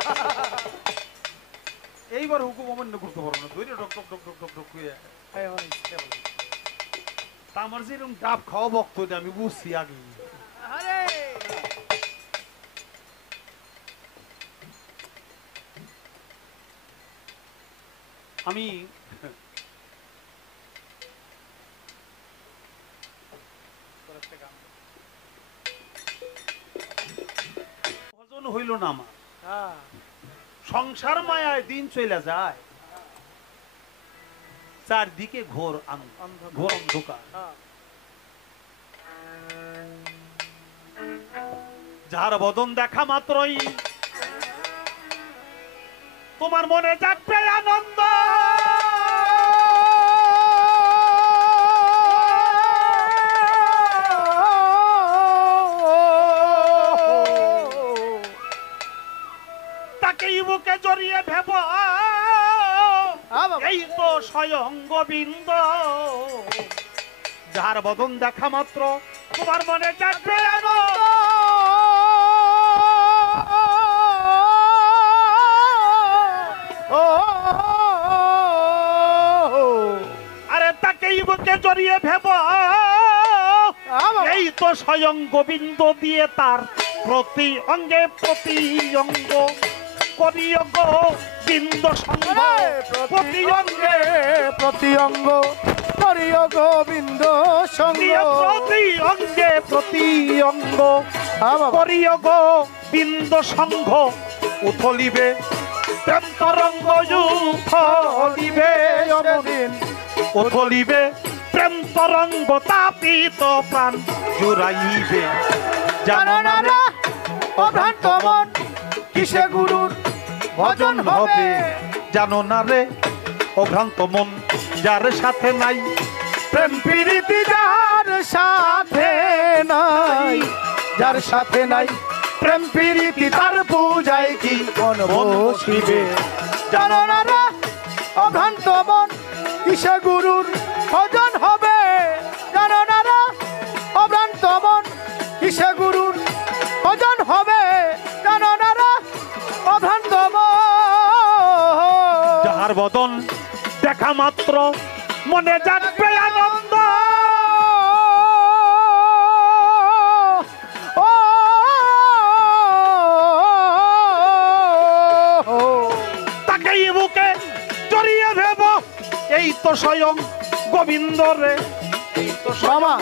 এইবার হুকুম অমান্য করতে পারবো না ধৈর্য ঢক ঢক ঢক ঢক ঢক ঢক হয়ে তা আমার যেরকম ডাব খাওয়া ভক্ত আমি বুঝছি আগে আমি ভজন হইল না আমার সংসার মায়ায় দিন চলে যায় চারদিকে ঘোর ঘোর অন্ধকার যার বদন দেখা মাত্রই তোমার মনে জাগবে আনন্দ তাকে বুকে জড়িয়ে ভেব এই তো স্বয়ং গোবিন্দ যার বদন দেখা মাত্র তোমার মনে জাগবে আনন্দ আরে তাকেই বুকে জড়িয়ে ভেব এই তো স্বয়ং গোবিন্দ দিয়ে তার প্রতি অঙ্গে প্রতি অঙ্গ করিও গোবিন্দ সঙ্গ প্রতি অঙ্গে প্রতি অঙ্গ করিও গোবিন্দ সঙ্গ প্রতি অঙ্গে প্রতি অঙ্গ করিও গোবিন্দ সঙ্গ উথলিবে প্রেম তরঙ্গ উথলিবে অমদিন উথলিবে প্রেম তরঙ্গ তাপিত প্রাণ জুড়াইবে জানো না রে অভ্রান্ত মন কিসে গুরুর ভজন হবে জানো না রে অভ্রান্ত মন যার সাথে নাই প্রেম প্রীতি যার সাথে নাই যার সাথে নাই প্রেম প্রীতি তার পূজায় কি মন বসিবে জানো না রে অভ্রান্ত মন কিসে গুরুর ভজন হবে জানো না রে অভ্রান্ত মন কিসে গুরুর ভজন হবে জানো না রে অভ্রান্ত মন যাহার বদন দেখা মাত্র মনে জাগবে আনন্দ তাকেই বুকে জড়িয়ে ভেব এই তো স্বয়ং গোবিন্দ রে এই তো মামা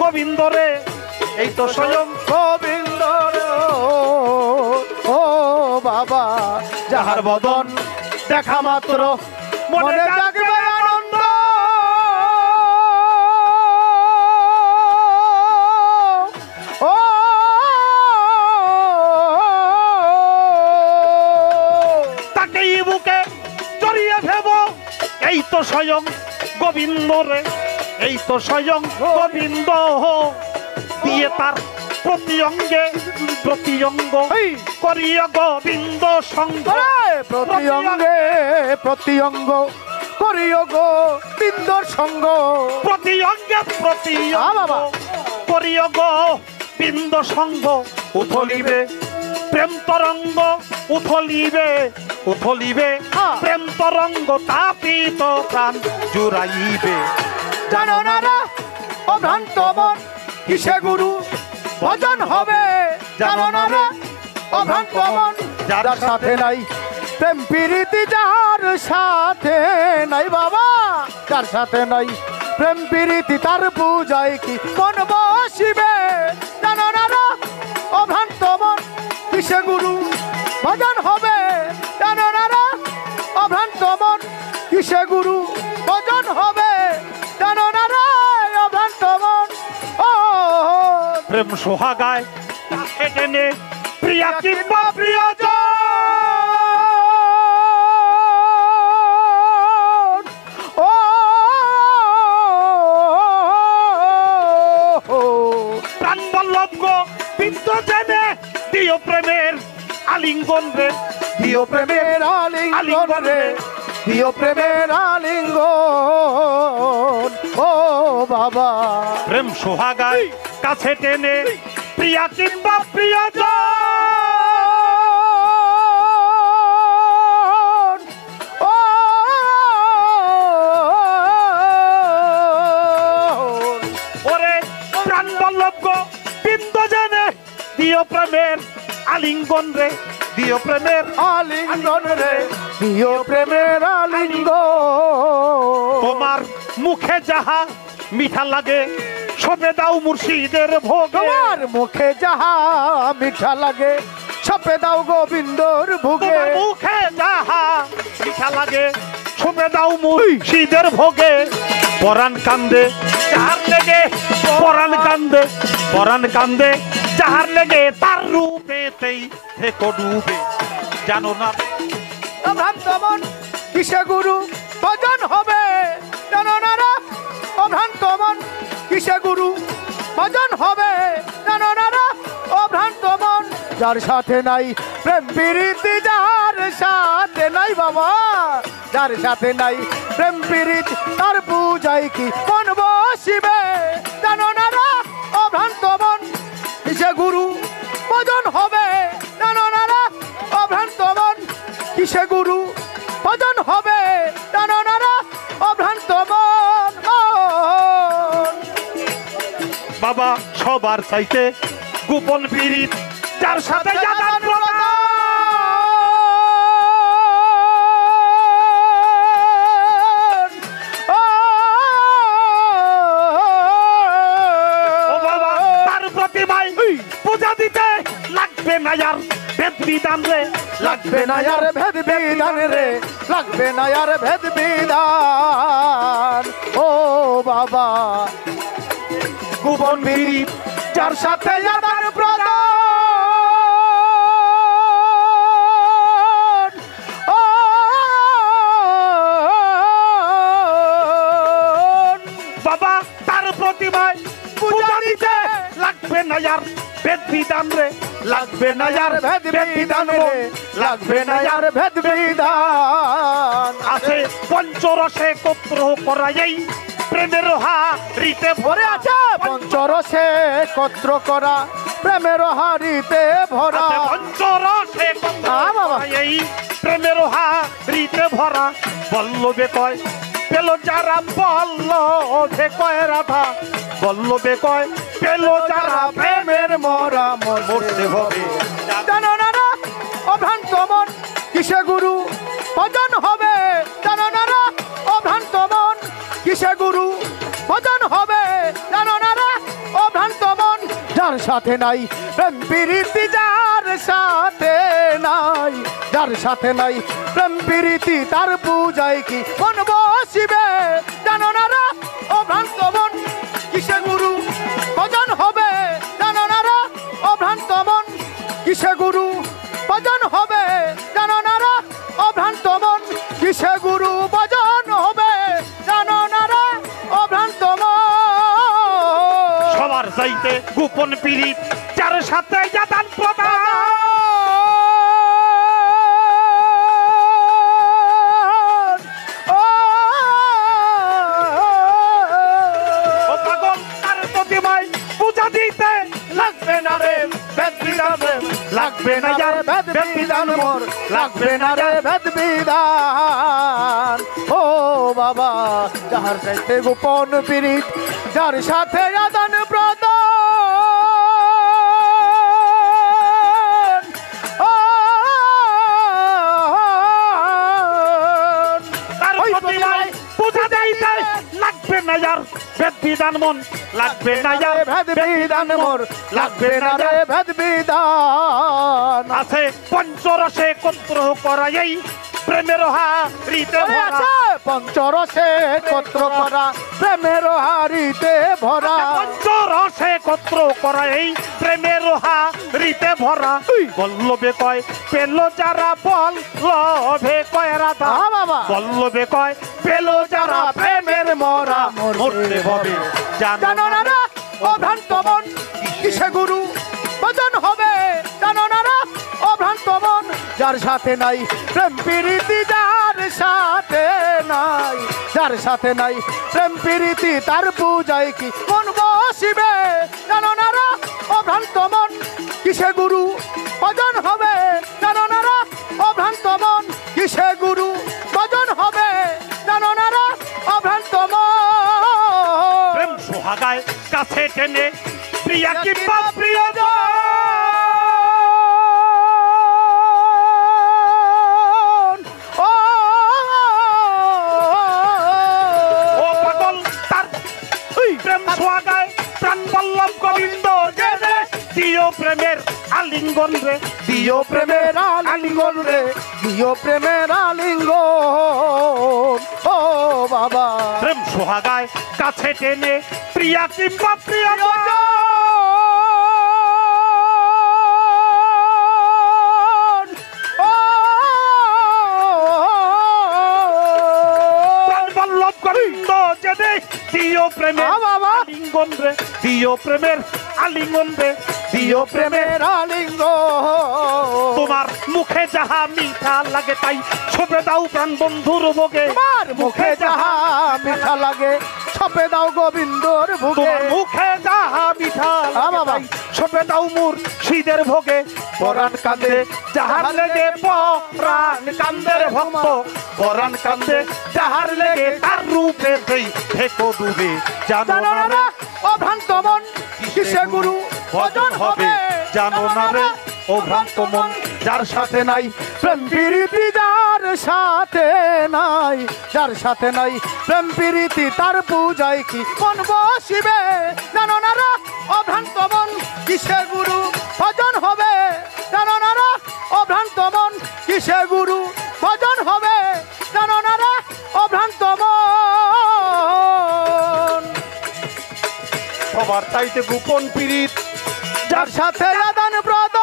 গোবিন্দ রে এই তো স্বয়ং গোবিন্দ রে ও বাবা যাহার বদন দেখা মাত্র মনে জাগবে আনন্দ। ও তাকেই বুকে জড়িয়ে ফেব, এই তো স্বয়ং গোবিন্দ রে, এই তো স্বয়ং গোবিন্দ দিয়ে তার প্রতি অঙ্গে প্রতি অঙ্গ করিয়া গোবিন্দ সঙ্গ। প্রতি অঙ্গে প্রতি অঙ্গ করিও গোবিন্দর সঙ্গ। প্রতি অঙ্গে প্রতি অঙ্গ করিয়া গোবিন্দ সঙ্গ। উথলিবে প্রেম তরঙ্গ, উথলিবে উথলিবে প্রেম তরঙ্গ, তাপিত প্রাণ জুড়াইবে। জানো না রে ও ভ্রান্ত মন কিসে গুরু ভজন হবে। জানো না রে ও ভ্রান্ত মন যার সাথে নাই প্রেম প্রীতি, যার সাথে নাই বাবা, যার সাথে নাই প্রেম প্রীতি, তার পূজায় কি মন বসিবে। জানো না রে ও ভ্রান্ত মন কিসে গুরু ভজন হবে। জানো না রে ও ভ্রান্ত মন কিসে গুরু ভজন হবে। জানো না রে ও ভ্রান্ত মন ও প্রেম সোহাগায় কাছে টেনে প্রিয়া কিংবা প্রিয়জন, ও প্রাণ বল্লভ বিদ্য জেনে দিও প্রেমের আলিঙ্গন রে, দিও প্রেমের আলিঙ্গন রে, দিও প্রেমের আলিঙ্গন। ও বাবা প্রেম সোহাগায় কাছে টেনে প্রিয়া কিংবা প্রিয়জন, ও ওরে প্রাণ বল্লভ বিদ্য জেনে দিও প্রেমের আলিঙ্গন রে, দিও প্রেমের আলিঙ্গন রে, দিও প্রেমের আলিঙ্গন। তোমার মুখে যাহা মিঠা লাগে সবে দাও মুর্শিদের ভোগে। তোমার মুখে যাহা মিঠা লাগে সপে দাও গোবিন্দর ভোগে। তোমার মুখে যাহা মিঠা লাগে সবে দাও মুর্শিদের ভোগে। পরাণ কান্দে যাহার লেগে, পরাণ কান্দে, পরাণ কান্দে যাহার লেগে, তার রূপেতেই থেকো ডুবে। জানো না ভ্রান্ত মন কিসে গুরু ভজন হবে। জানো না রে ও ভ্রান্ত মন কিসে গুরু ভজন হবে। জানো না রে ও ভ্রান্ত মন যার সাথে নাই প্রেম প্রীতি, যার সাথে নাই বাবা, যার সাথে নাই প্রেম প্রীতি, তার পূজায় কি মন বসিবে। জানো না রে ও ভ্রান্ত মন কিসে গুরু ভজন হবে। জানো না রে ও ভ্রান্ত মন কিসে গুরু ভজন হবে। জানো না রে ও ভ্রান্ত মন বাবা সবার চাইতে গোপন পীড়িত, যার সাথে জানার প্রদান। ও বাবা তার প্রতিমায় পূজা দিতে লাগবে না আর ভেদ বিধান রে, লাগবে না আর ভেদ বিধান রে, লাগবে না আর ভেদ বিধান। ও বাবা গোপন পীড়িত, যার সাথে আদান প্রদান। ও বাবা তার প্রতিমায় পূজা দিতে লাগবে না আর ভেদ বিধান রে, লাগবে না আর ভেদ বিধান রে, লাগবে না আর ভেদ বিধান। আছে পঞ্চরসে কত্র করা এই প্রেমের হারিতে ভরে আছে পঞ্চরসে কত্র করা প্রেমের হারিতে ভরা। আছে পঞ্চরসে কত্র বাবা। করা এই প্রেমের হারিতে ভরা। বল্লভে কয় পেল যারা, বল্লভে কয় রাধা, বল্লভে কয় পেল যারা, প্রেমের মরা মরতে হবে। জানো না রে ও ভ্রান্ত মন কিসে গুরু ভজন হবে। জানো না রে ও ভ্রান্ত মন কিসে গুরু ভজন হবে। জানো না রে ও ভ্রান্ত মন যার সাথে নাই প্রেম প্রীতি, যার সাথে নাই, যার সাথে নাই প্রেম প্রীতি তার পূজায় কি মন বসিবে জানো না রা ও ভ্রান্ত মন কিসে গুরু ভজন হবে জানো না রা ও ভ্রান্ত মন কিসে গুরু ভজন হবে জানো না রা ও ভ্রান্ত মন কিসে গুরু ভজন হবে জানো না রা ও ভ্রান্ত মন সবার চাইতে গোপন পীড়িত যার সাথে আদান প্রদান ও পাগল তার প্রতিমায় পূজা দিতে লাগবে না রে বেদ বিধান লাগবে না যার বেদ বিধান মোর লাগবে না রে ভেদ বিধান ও বাবা যাহার চাইতে গোপন পীড়িত যার সাথে আদান প্রদান তার প্রতিমায় পূজা দিতে লাগবে না যার বেদ বিধান মন লাগবে না যার ভেদ বিধান মোর লাগবে না রে ভেদ বিধান আছে পঞ্চরসে কন্ত্র করা এই প্রেমের হারিতে ভরা আছে পঞ্চরসে কত্র করা প্রেমের হারিতে ভরা পঞ্চরসে কন্ত্র করা এই প্রেমের হারিতে ভরা বল্লভে কয় পেল যারা বল লভে কয় রাধা বাবা বল্লভে কয় পেল যারা প্রেমের মরা মরতে হবে জানো না রা ও ভ্রান্ত মন কিসে গুরু ভজন হবে জানো না রা ও ভ্রান্ত মন যার সাথে নাই প্রেম প্রীতি যার সাথে নাই যার সাথে নাই প্রেম প্রীতি তার পূজায় কি মন বসিবে জানো না রা ও ভ্রান্ত মন কিসে গুরু ভজন হবে জানো না রা ও ভ্রান্ত মন কিসে গুরু ভজন হবে জানো না রা ও ভ্রান্ত মন প্রেম সোহাগায় কাছে টেনে প্রিয়া কিংবা প্রিয়জন ও পাগল তার প্রেম সোহাগায় প্রাণ বল্লভ গোবিন্দ যে রে দিও প্রেমের আলিঙ্গন রে দিও প্রেমের আলিঙ্গন রে দিও প্রেমের আলিঙ্গন ও বাবা প্রেম সোহাগায় কাছে টেনে প্রিয়া কিংবা প্রিয়জন প্রাণ বল্লভ গোবিন্দ যে রে দিও প্রেমের বাবা আলিঙ্গন রে দিও প্রেমের আলিঙ্গন রে দিও প্রেমের প্রেমের আলিঙ্গন তোমার মুখে যাহা মিঠা লাগে তাই ছপে দাও প্রাণ বন্ধুর ভোগে তোমার মুখে যাহা মিঠা লাগে ছপে দাও গোবিন্দর ভোগে তোমার মুখে যাহা মিঠা লাগে বাবা। তাই ছপে দাও মূর শীতের ভোগে পরাণ কান্দে যাহার লেগে পরাণ কান্দের ভক্ত পরাণ কান্দে যাহার লেগে তার রূপে দেই থেকো ডুবে জানো জানো না না রে রে ও ভ্রান্ত মন কিসে গুরু ভজন হবে জানো না রে ও ভ্রান্ত মন যার সাথে নাই প্রেম প্রীতি যার সাথে নাই যার সাথে নাই প্রেম প্রীতি তার পূজায় কি মন বসিবে জানো না রা ও ভ্রান্ত মন কিসে গুরু ভজন হবে জানো না রা ও ভ্রান্ত মন কিসে গুরু ভজন হবে জানো না রা ও ভ্রান্ত মন সবার চাইতে গোপন পীড়িত যার সাথে আদান প্রদান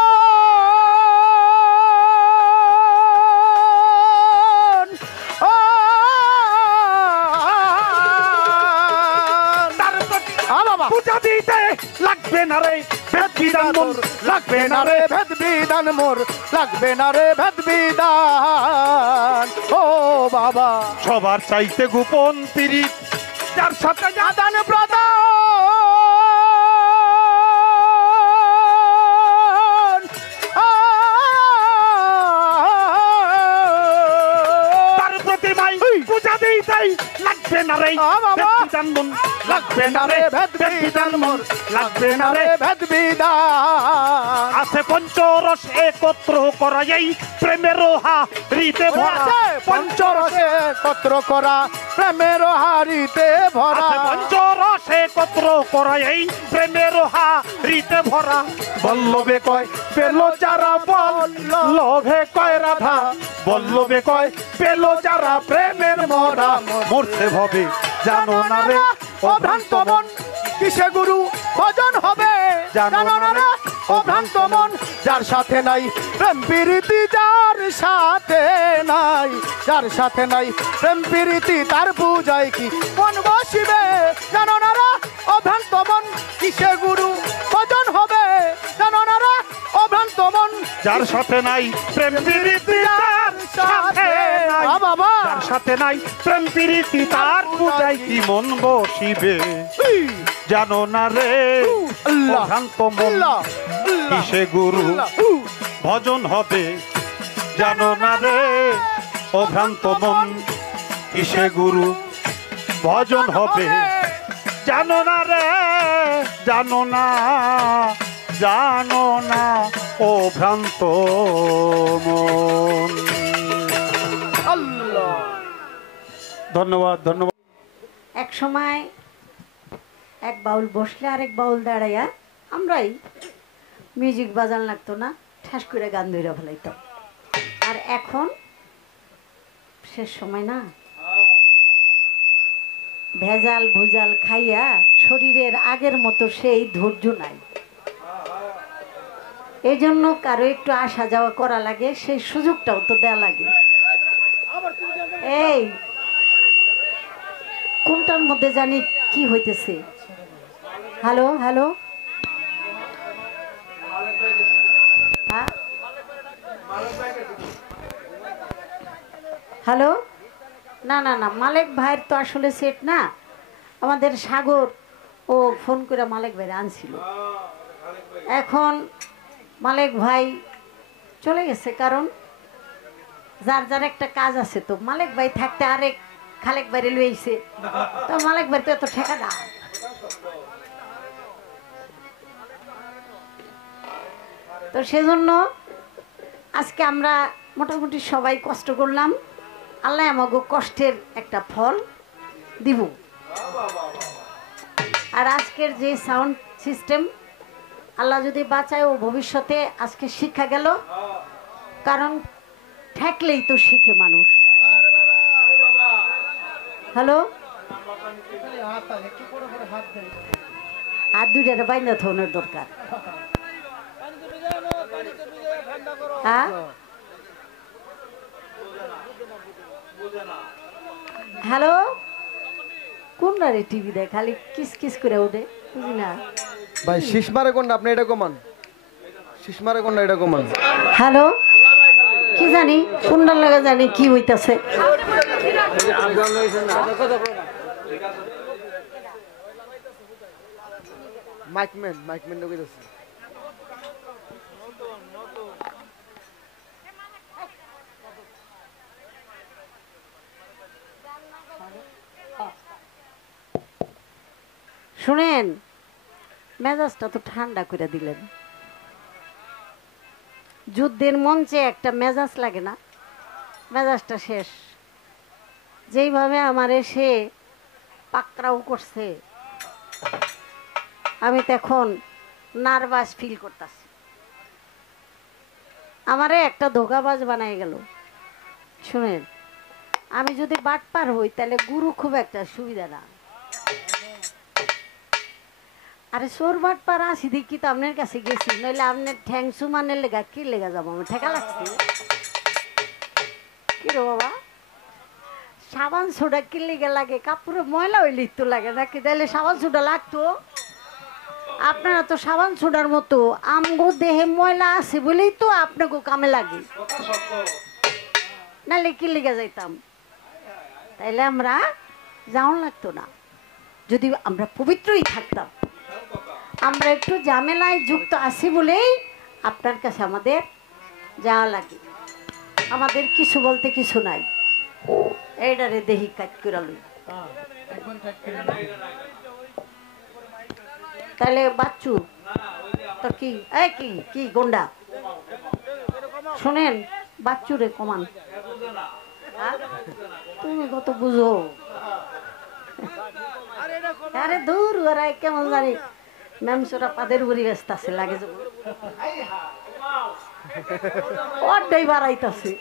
বাবা পূজা দিতে লাগবে না রে বেদ বিধান মোর লাগবে না রে ভেদ বিধান মোর লাগবে না রে ভেদ বিধান ও বাবা সবার চাইতে গোপন পীড়িত যার সাথে আদান প্রদান তার প্রতিমায় পূজা দিতে লাগবে না রে বাবা। বেদ বিধান মন লাগবে না রে ভেদ বেদ বিধান মোর লাগবে না রে ভেদ বিধান আছে পঞ্চরস একত্র করা এই প্রেমের হারিতে ভরা পঞ্চরসে একত্র করা প্রেমের হারিতে ভরা আছে পঞ্চরস আছে কত্র করাই এই প্রেমের হারিতে ভরা বল্লভে কয় পেল যারা বল্লভে কয় রাধা বল্লভে কয় পেল যারা প্রেমের মরা মরতে হবে জানো না রে ও ভ্রান্ত মন কিসে গুরু ভজন হবে জানো না রে ও ভ্রান্ত মন যার সাথে নাই প্রেম প্রীতি যার সাথে নাই যার সাথে নাই প্রেম প্রীতি তার পূজায় কি মন বসিবে জানো না রে ও ভ্রান্ত মন কিসে গুরু ভজন হবে জানো না রে ও ভ্রান্ত মন যার সাথে নাই প্রেম প্রীতি তার সাথে নাই বাবা যার সাথে নাই প্রেম প্রীতি তার পূজায় কি মন বসিবে জানো না রে আল্লাহ ভ্রান্ত মন আল্লাহ কিসে গুরু ভজন হবে জানো না রে ও ভ্রান্ত মন কিসে গুরু ভজন হবে জানো না রে জানো না জানো না ও ভ্রান্ত মন আল্লাহ ধন্যবাদ ধন্যবাদ এক সময় এক বাউল বসলে আরেক বাউল দাঁড়াইয়া আমরাই মিউজিক বাজান লাগতো না ঠাস করে গান ধরে ফেলাইতাম আর এখন শেষ সময় না ভেজাল ভুজাল খাইয়া শরীরের আগের মতো সেই ধৈর্য নাই এই জন্য কারো একটু আসা যাওয়া করা লাগে সেই সুযোগটাও তো দেয়া লাগে এই কোনটার মধ্যে জানি কি হইতেছে হ্যালো হ্যালো হ্যাঁ হ্যালো না না না মালিক ভাইয়ের তো আসলে সেট না আমাদের সাগর ও ফোন করে মালিক ভাইয়ের আনছিল এখন মালিক ভাই চলে গেছে কারণ যার যার একটা কাজ আছে তো মালিক ভাই থাকতে আরেক খালেক বাইরে লইছে তো মালিক ভাই তো এত ঠেকা না তো সেজন্য আজকে আমরা মোটামুটি সবাই কষ্ট করলাম আল্লাহ আমাকে কষ্টের একটা ফল দিব আর আজকের যে সাউন্ড সিস্টেম আল্লাহ যদি বাঁচায় ও ভবিষ্যতে আজকে শিক্ষা গেল কারণ ঠেকলেই তো শিখে মানুষ হ্যালো আর দুইটারে বাইন্দা থনের দরকার হ্যাঁ হ্যালো কোন রে টিভি দেয় খালি কিস কিস করে ওঠে বুঝি না ভাই শীষ মারে কোনটা আপনি এটা কমান শীষ মারে কোনটা এটা কমান হ্যালো কি জানি কোনটার লাগে জানি কি হইতাছে মাইকম্যান ঢুকে যাচ্ছে শুনেন মেজাজটা তো ঠান্ডা করে দিলেন যুদ্ধের মঞ্চে একটা মেজাজ লাগে না মেজাজটা শেষ যেইভাবে আমার এসে পাকড়াও করছে আমি তো এখন নার্ভাস ফিল করতেছি আমারে একটা ধোকাবাজ বানাই গেল শুনেন আমি যদি বাটপার হই তাহলে গুরু খুব একটা সুবিধা না আরে সোর বাটপার আসি দেখি তো আপনার কাছে গেছি নইলে আপনার ঠ্যাং সুমানের লেগা কি লেগা যাবো আমার ঠেকা লাগছে কি রে বাবা সাবান সোডা কি লেগে লাগে কাপড়ে ময়লা হইলে তো লাগে নাকি তাহলে সাবান সোডা লাগতো আপনারা তো সাবান সোডার মতো আমগো দেহে ময়লা আছে বলেই তো আপনাকে কামে লাগে নাহলে কি লেগে যাইতাম তাইলে আমরা যাওয়ান লাগতো না যদি আমরা পবিত্রই থাকতাম আমরা একটু ঝামেলায় যুক্ত আছি বলেই আপনার কাছে আমাদের যাওয়া লাগে আমাদের কিছু বলতে কিছু নাই এইটারে দেহি কাজ করে লই তাহলে বাচ্চু তো কি এই কি কি গন্ডা শোনেন বাচ্চুরে কমান তুমি কত বুঝো আরে দূর ওরা কেমন জানি মেমসোরা পাদের বুড়ি ব্যস্ত আছে লাগে যে ওটাই বাড়াইতাছে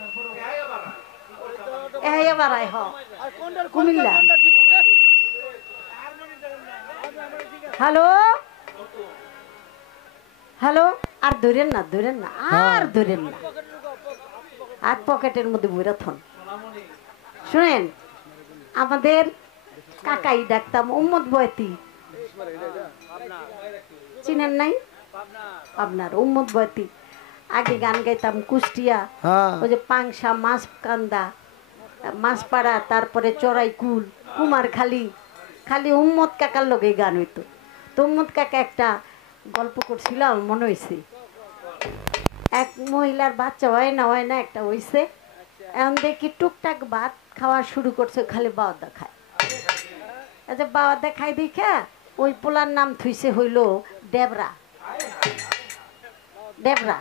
বাড়াই হ কুমিল্লা। হ্যালো হ্যালো, আর ধরেন না আর ধরেন না, আর পকেটের মধ্যে বইরা থন। শুনেন, আমাদের কাকাই ডাকতাম উম্মত বয়তি, চিনেন নাই? আপনার উম্মত বয়তি আগে গান গাইতাম কুষ্টিয়া, ওই যে পাংশা, মাছ কান্দা, মাছপাড়া, তারপরে চড়াইকুল, কুমারখালী, খালি উম্মত কাকার লগে গান হইতো। তো উম্মত কাকা একটা গল্প করছিল, আমার মনে হয়েছে। এক মহিলার বাচ্চা হয় না একটা হয়েছে, এখন দেখি টুকটাক ভাত খাওয়া শুরু করছে, খালি বাওয়াদা খায়। আচ্ছা বাওয়াদা খাই দেখা ওই পোলার নাম থুইছে হইল ডেবরা। ডেবরা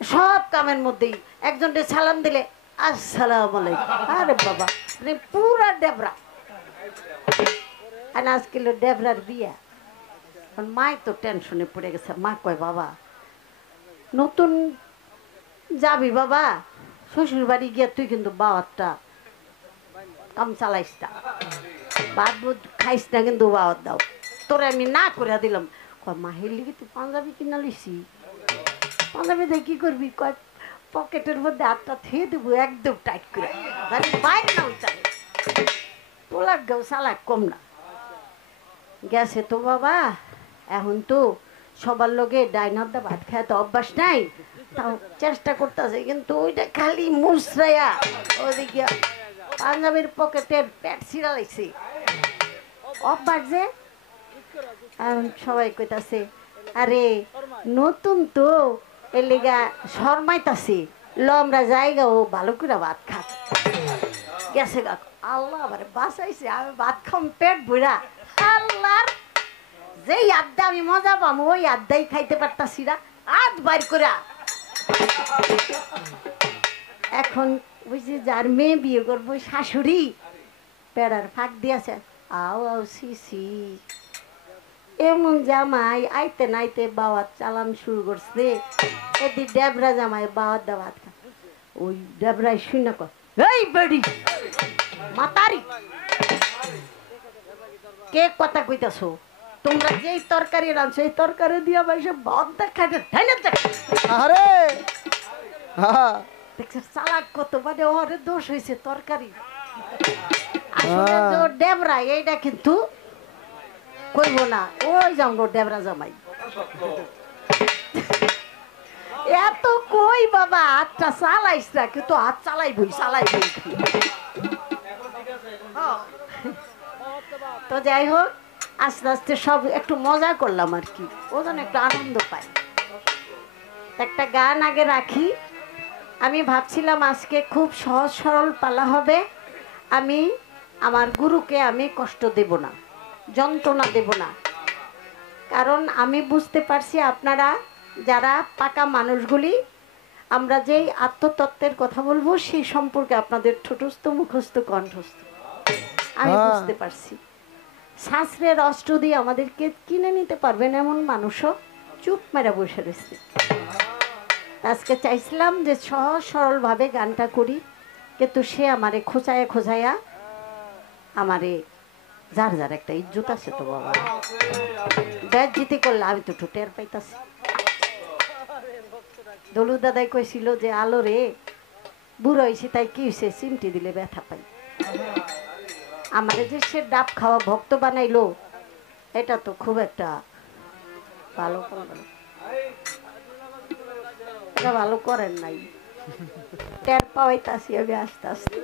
সব কামের মধ্যেই একজনকে সালাম দিলে আসসালাম আলাইকুম, আরে বাবা পুরা ডেবরা। আর আজকে ডেবরার বিয়া। মাই তো টেনশনে পড়ে গেছে। মা কয়, বাবা নতুন যাবি বাবা শ্বশুর বাড়ি গিয়া, তুই কিন্তু বাওয়াতটা কাম চালাইস না, ভাত বুধ খাইস না, কিন্তু বাওয়াত দাও। তোরে আমি না করে দিলাম। কয় মাহির লিগে তুই পাঞ্জাবি কিনা লিসি? পাঞ্জাবি দিয়ে কি করবি? কয় পকেটের মধ্যে হাতটা থুয়ে দেবো একদম টাইট করে, বাইরে না উঠাবে। পোলার গাও চালাক কম না। গেছে তো বাবা, এখন তো সবার লোকে ডাইনার দা ভাত খায় তো অভ্যাস নাই, তাও চেষ্টা করতেছে, কিন্তু ওইটা খালি মুসরাইয়া ওদিকে পাঞ্জাবির পকেটের প্যাট ছিঁড়া লাগছে। অভ্যাস যে। এখন সবাই কইতাছে, আরে নতুন তো এর লেগা শর্মাইতাছি, ল আমরা জায়গা, ও ভালো করে ভাত খা। গেছে গা, আল্লাহ আবার বাঁচাইছে, আমি ভাত খাম পেট ভরা। আল্লাহর যেই আড্ডা আমি মজা পাম, ওই আড্ডাই খাইতে পারতাছি না, আধ বাইর করে। এখন বুঝছি যার মেয়ে বিয়ে করবো শাশুড়ি পেড়ার ফাঁক দিয়েছে, আও আও সি এমন জামাই আইতে নাইতে বাওয়াত চালান শুরু করছে। এদি ডেবরা জামাই বাওয়াত দা ভাত খা। ওই ডেবরাই শুনে কয়, এই বেড়ি মাতারি কে কথা কইতাছো? তোমরা যেই তরকারি রাঁধছো এই তরকারি দিয়া বাইসে ভাত দেখাইতে ঢাইলে দেখ। আরে দেখছে চালাক কত, মানে ওরে দোষ হয়েছে তরকারি। আসলে যে ডেবরা এইটা কিন্তু কইব না, ওই যাও ডেবরা জামাই। এত কই বাবা হাতটা চালাইস না, কিন্তু হাত চালাইবই। তো যাই হোক, আস্তে আস্তে সব একটু মজা করলাম আর কি, ও যেন একটু আনন্দ পায়। একটা গান আগে রাখি। আমি ভাবছিলাম আজকে খুব সহজ সরল পালা হবে। আমি আমার গুরুকে আমি কষ্ট দেব না, যন্ত্রণা দেব না, কারণ আমি বুঝতে পারছি আপনারা যারা পাকা মানুষগুলি, আমরা যেই আত্মতত্ত্বের কথা বলবো সেই সম্পর্কে আপনাদের ঠোঁটস্থ মুখস্থ কণ্ঠস্থ আমি বুঝতে পারছি। শাস্ত্রের অস্ত্র দিয়ে আমাদেরকে কিনে নিতে পারবেন এমন মানুষও চুপ মেরে বসে রয়েছে। আজকে চাইছিলাম যে সহজ সরলভাবে গানটা করি, কিন্তু সে আমারে খোঁচায়া আমারে যার একটা ইজ্জত আছে তো বাবা, ব্যাট জিতে করলে আমি তো টের পাইতাছি। দলু দাদাই কইছিল যে আলো রে বুড়ো হয়েছে তাই কি হয়েছে, চিমটি দিলে ব্যথা পাই। আমাদের যে সে ডাব খাওয়া ভক্ত বানাইলো, এটা তো খুব একটা ভালো এটা ভালো করেন নাই, টের পাওয়াইতাছি আমি আস্তে আস্তে।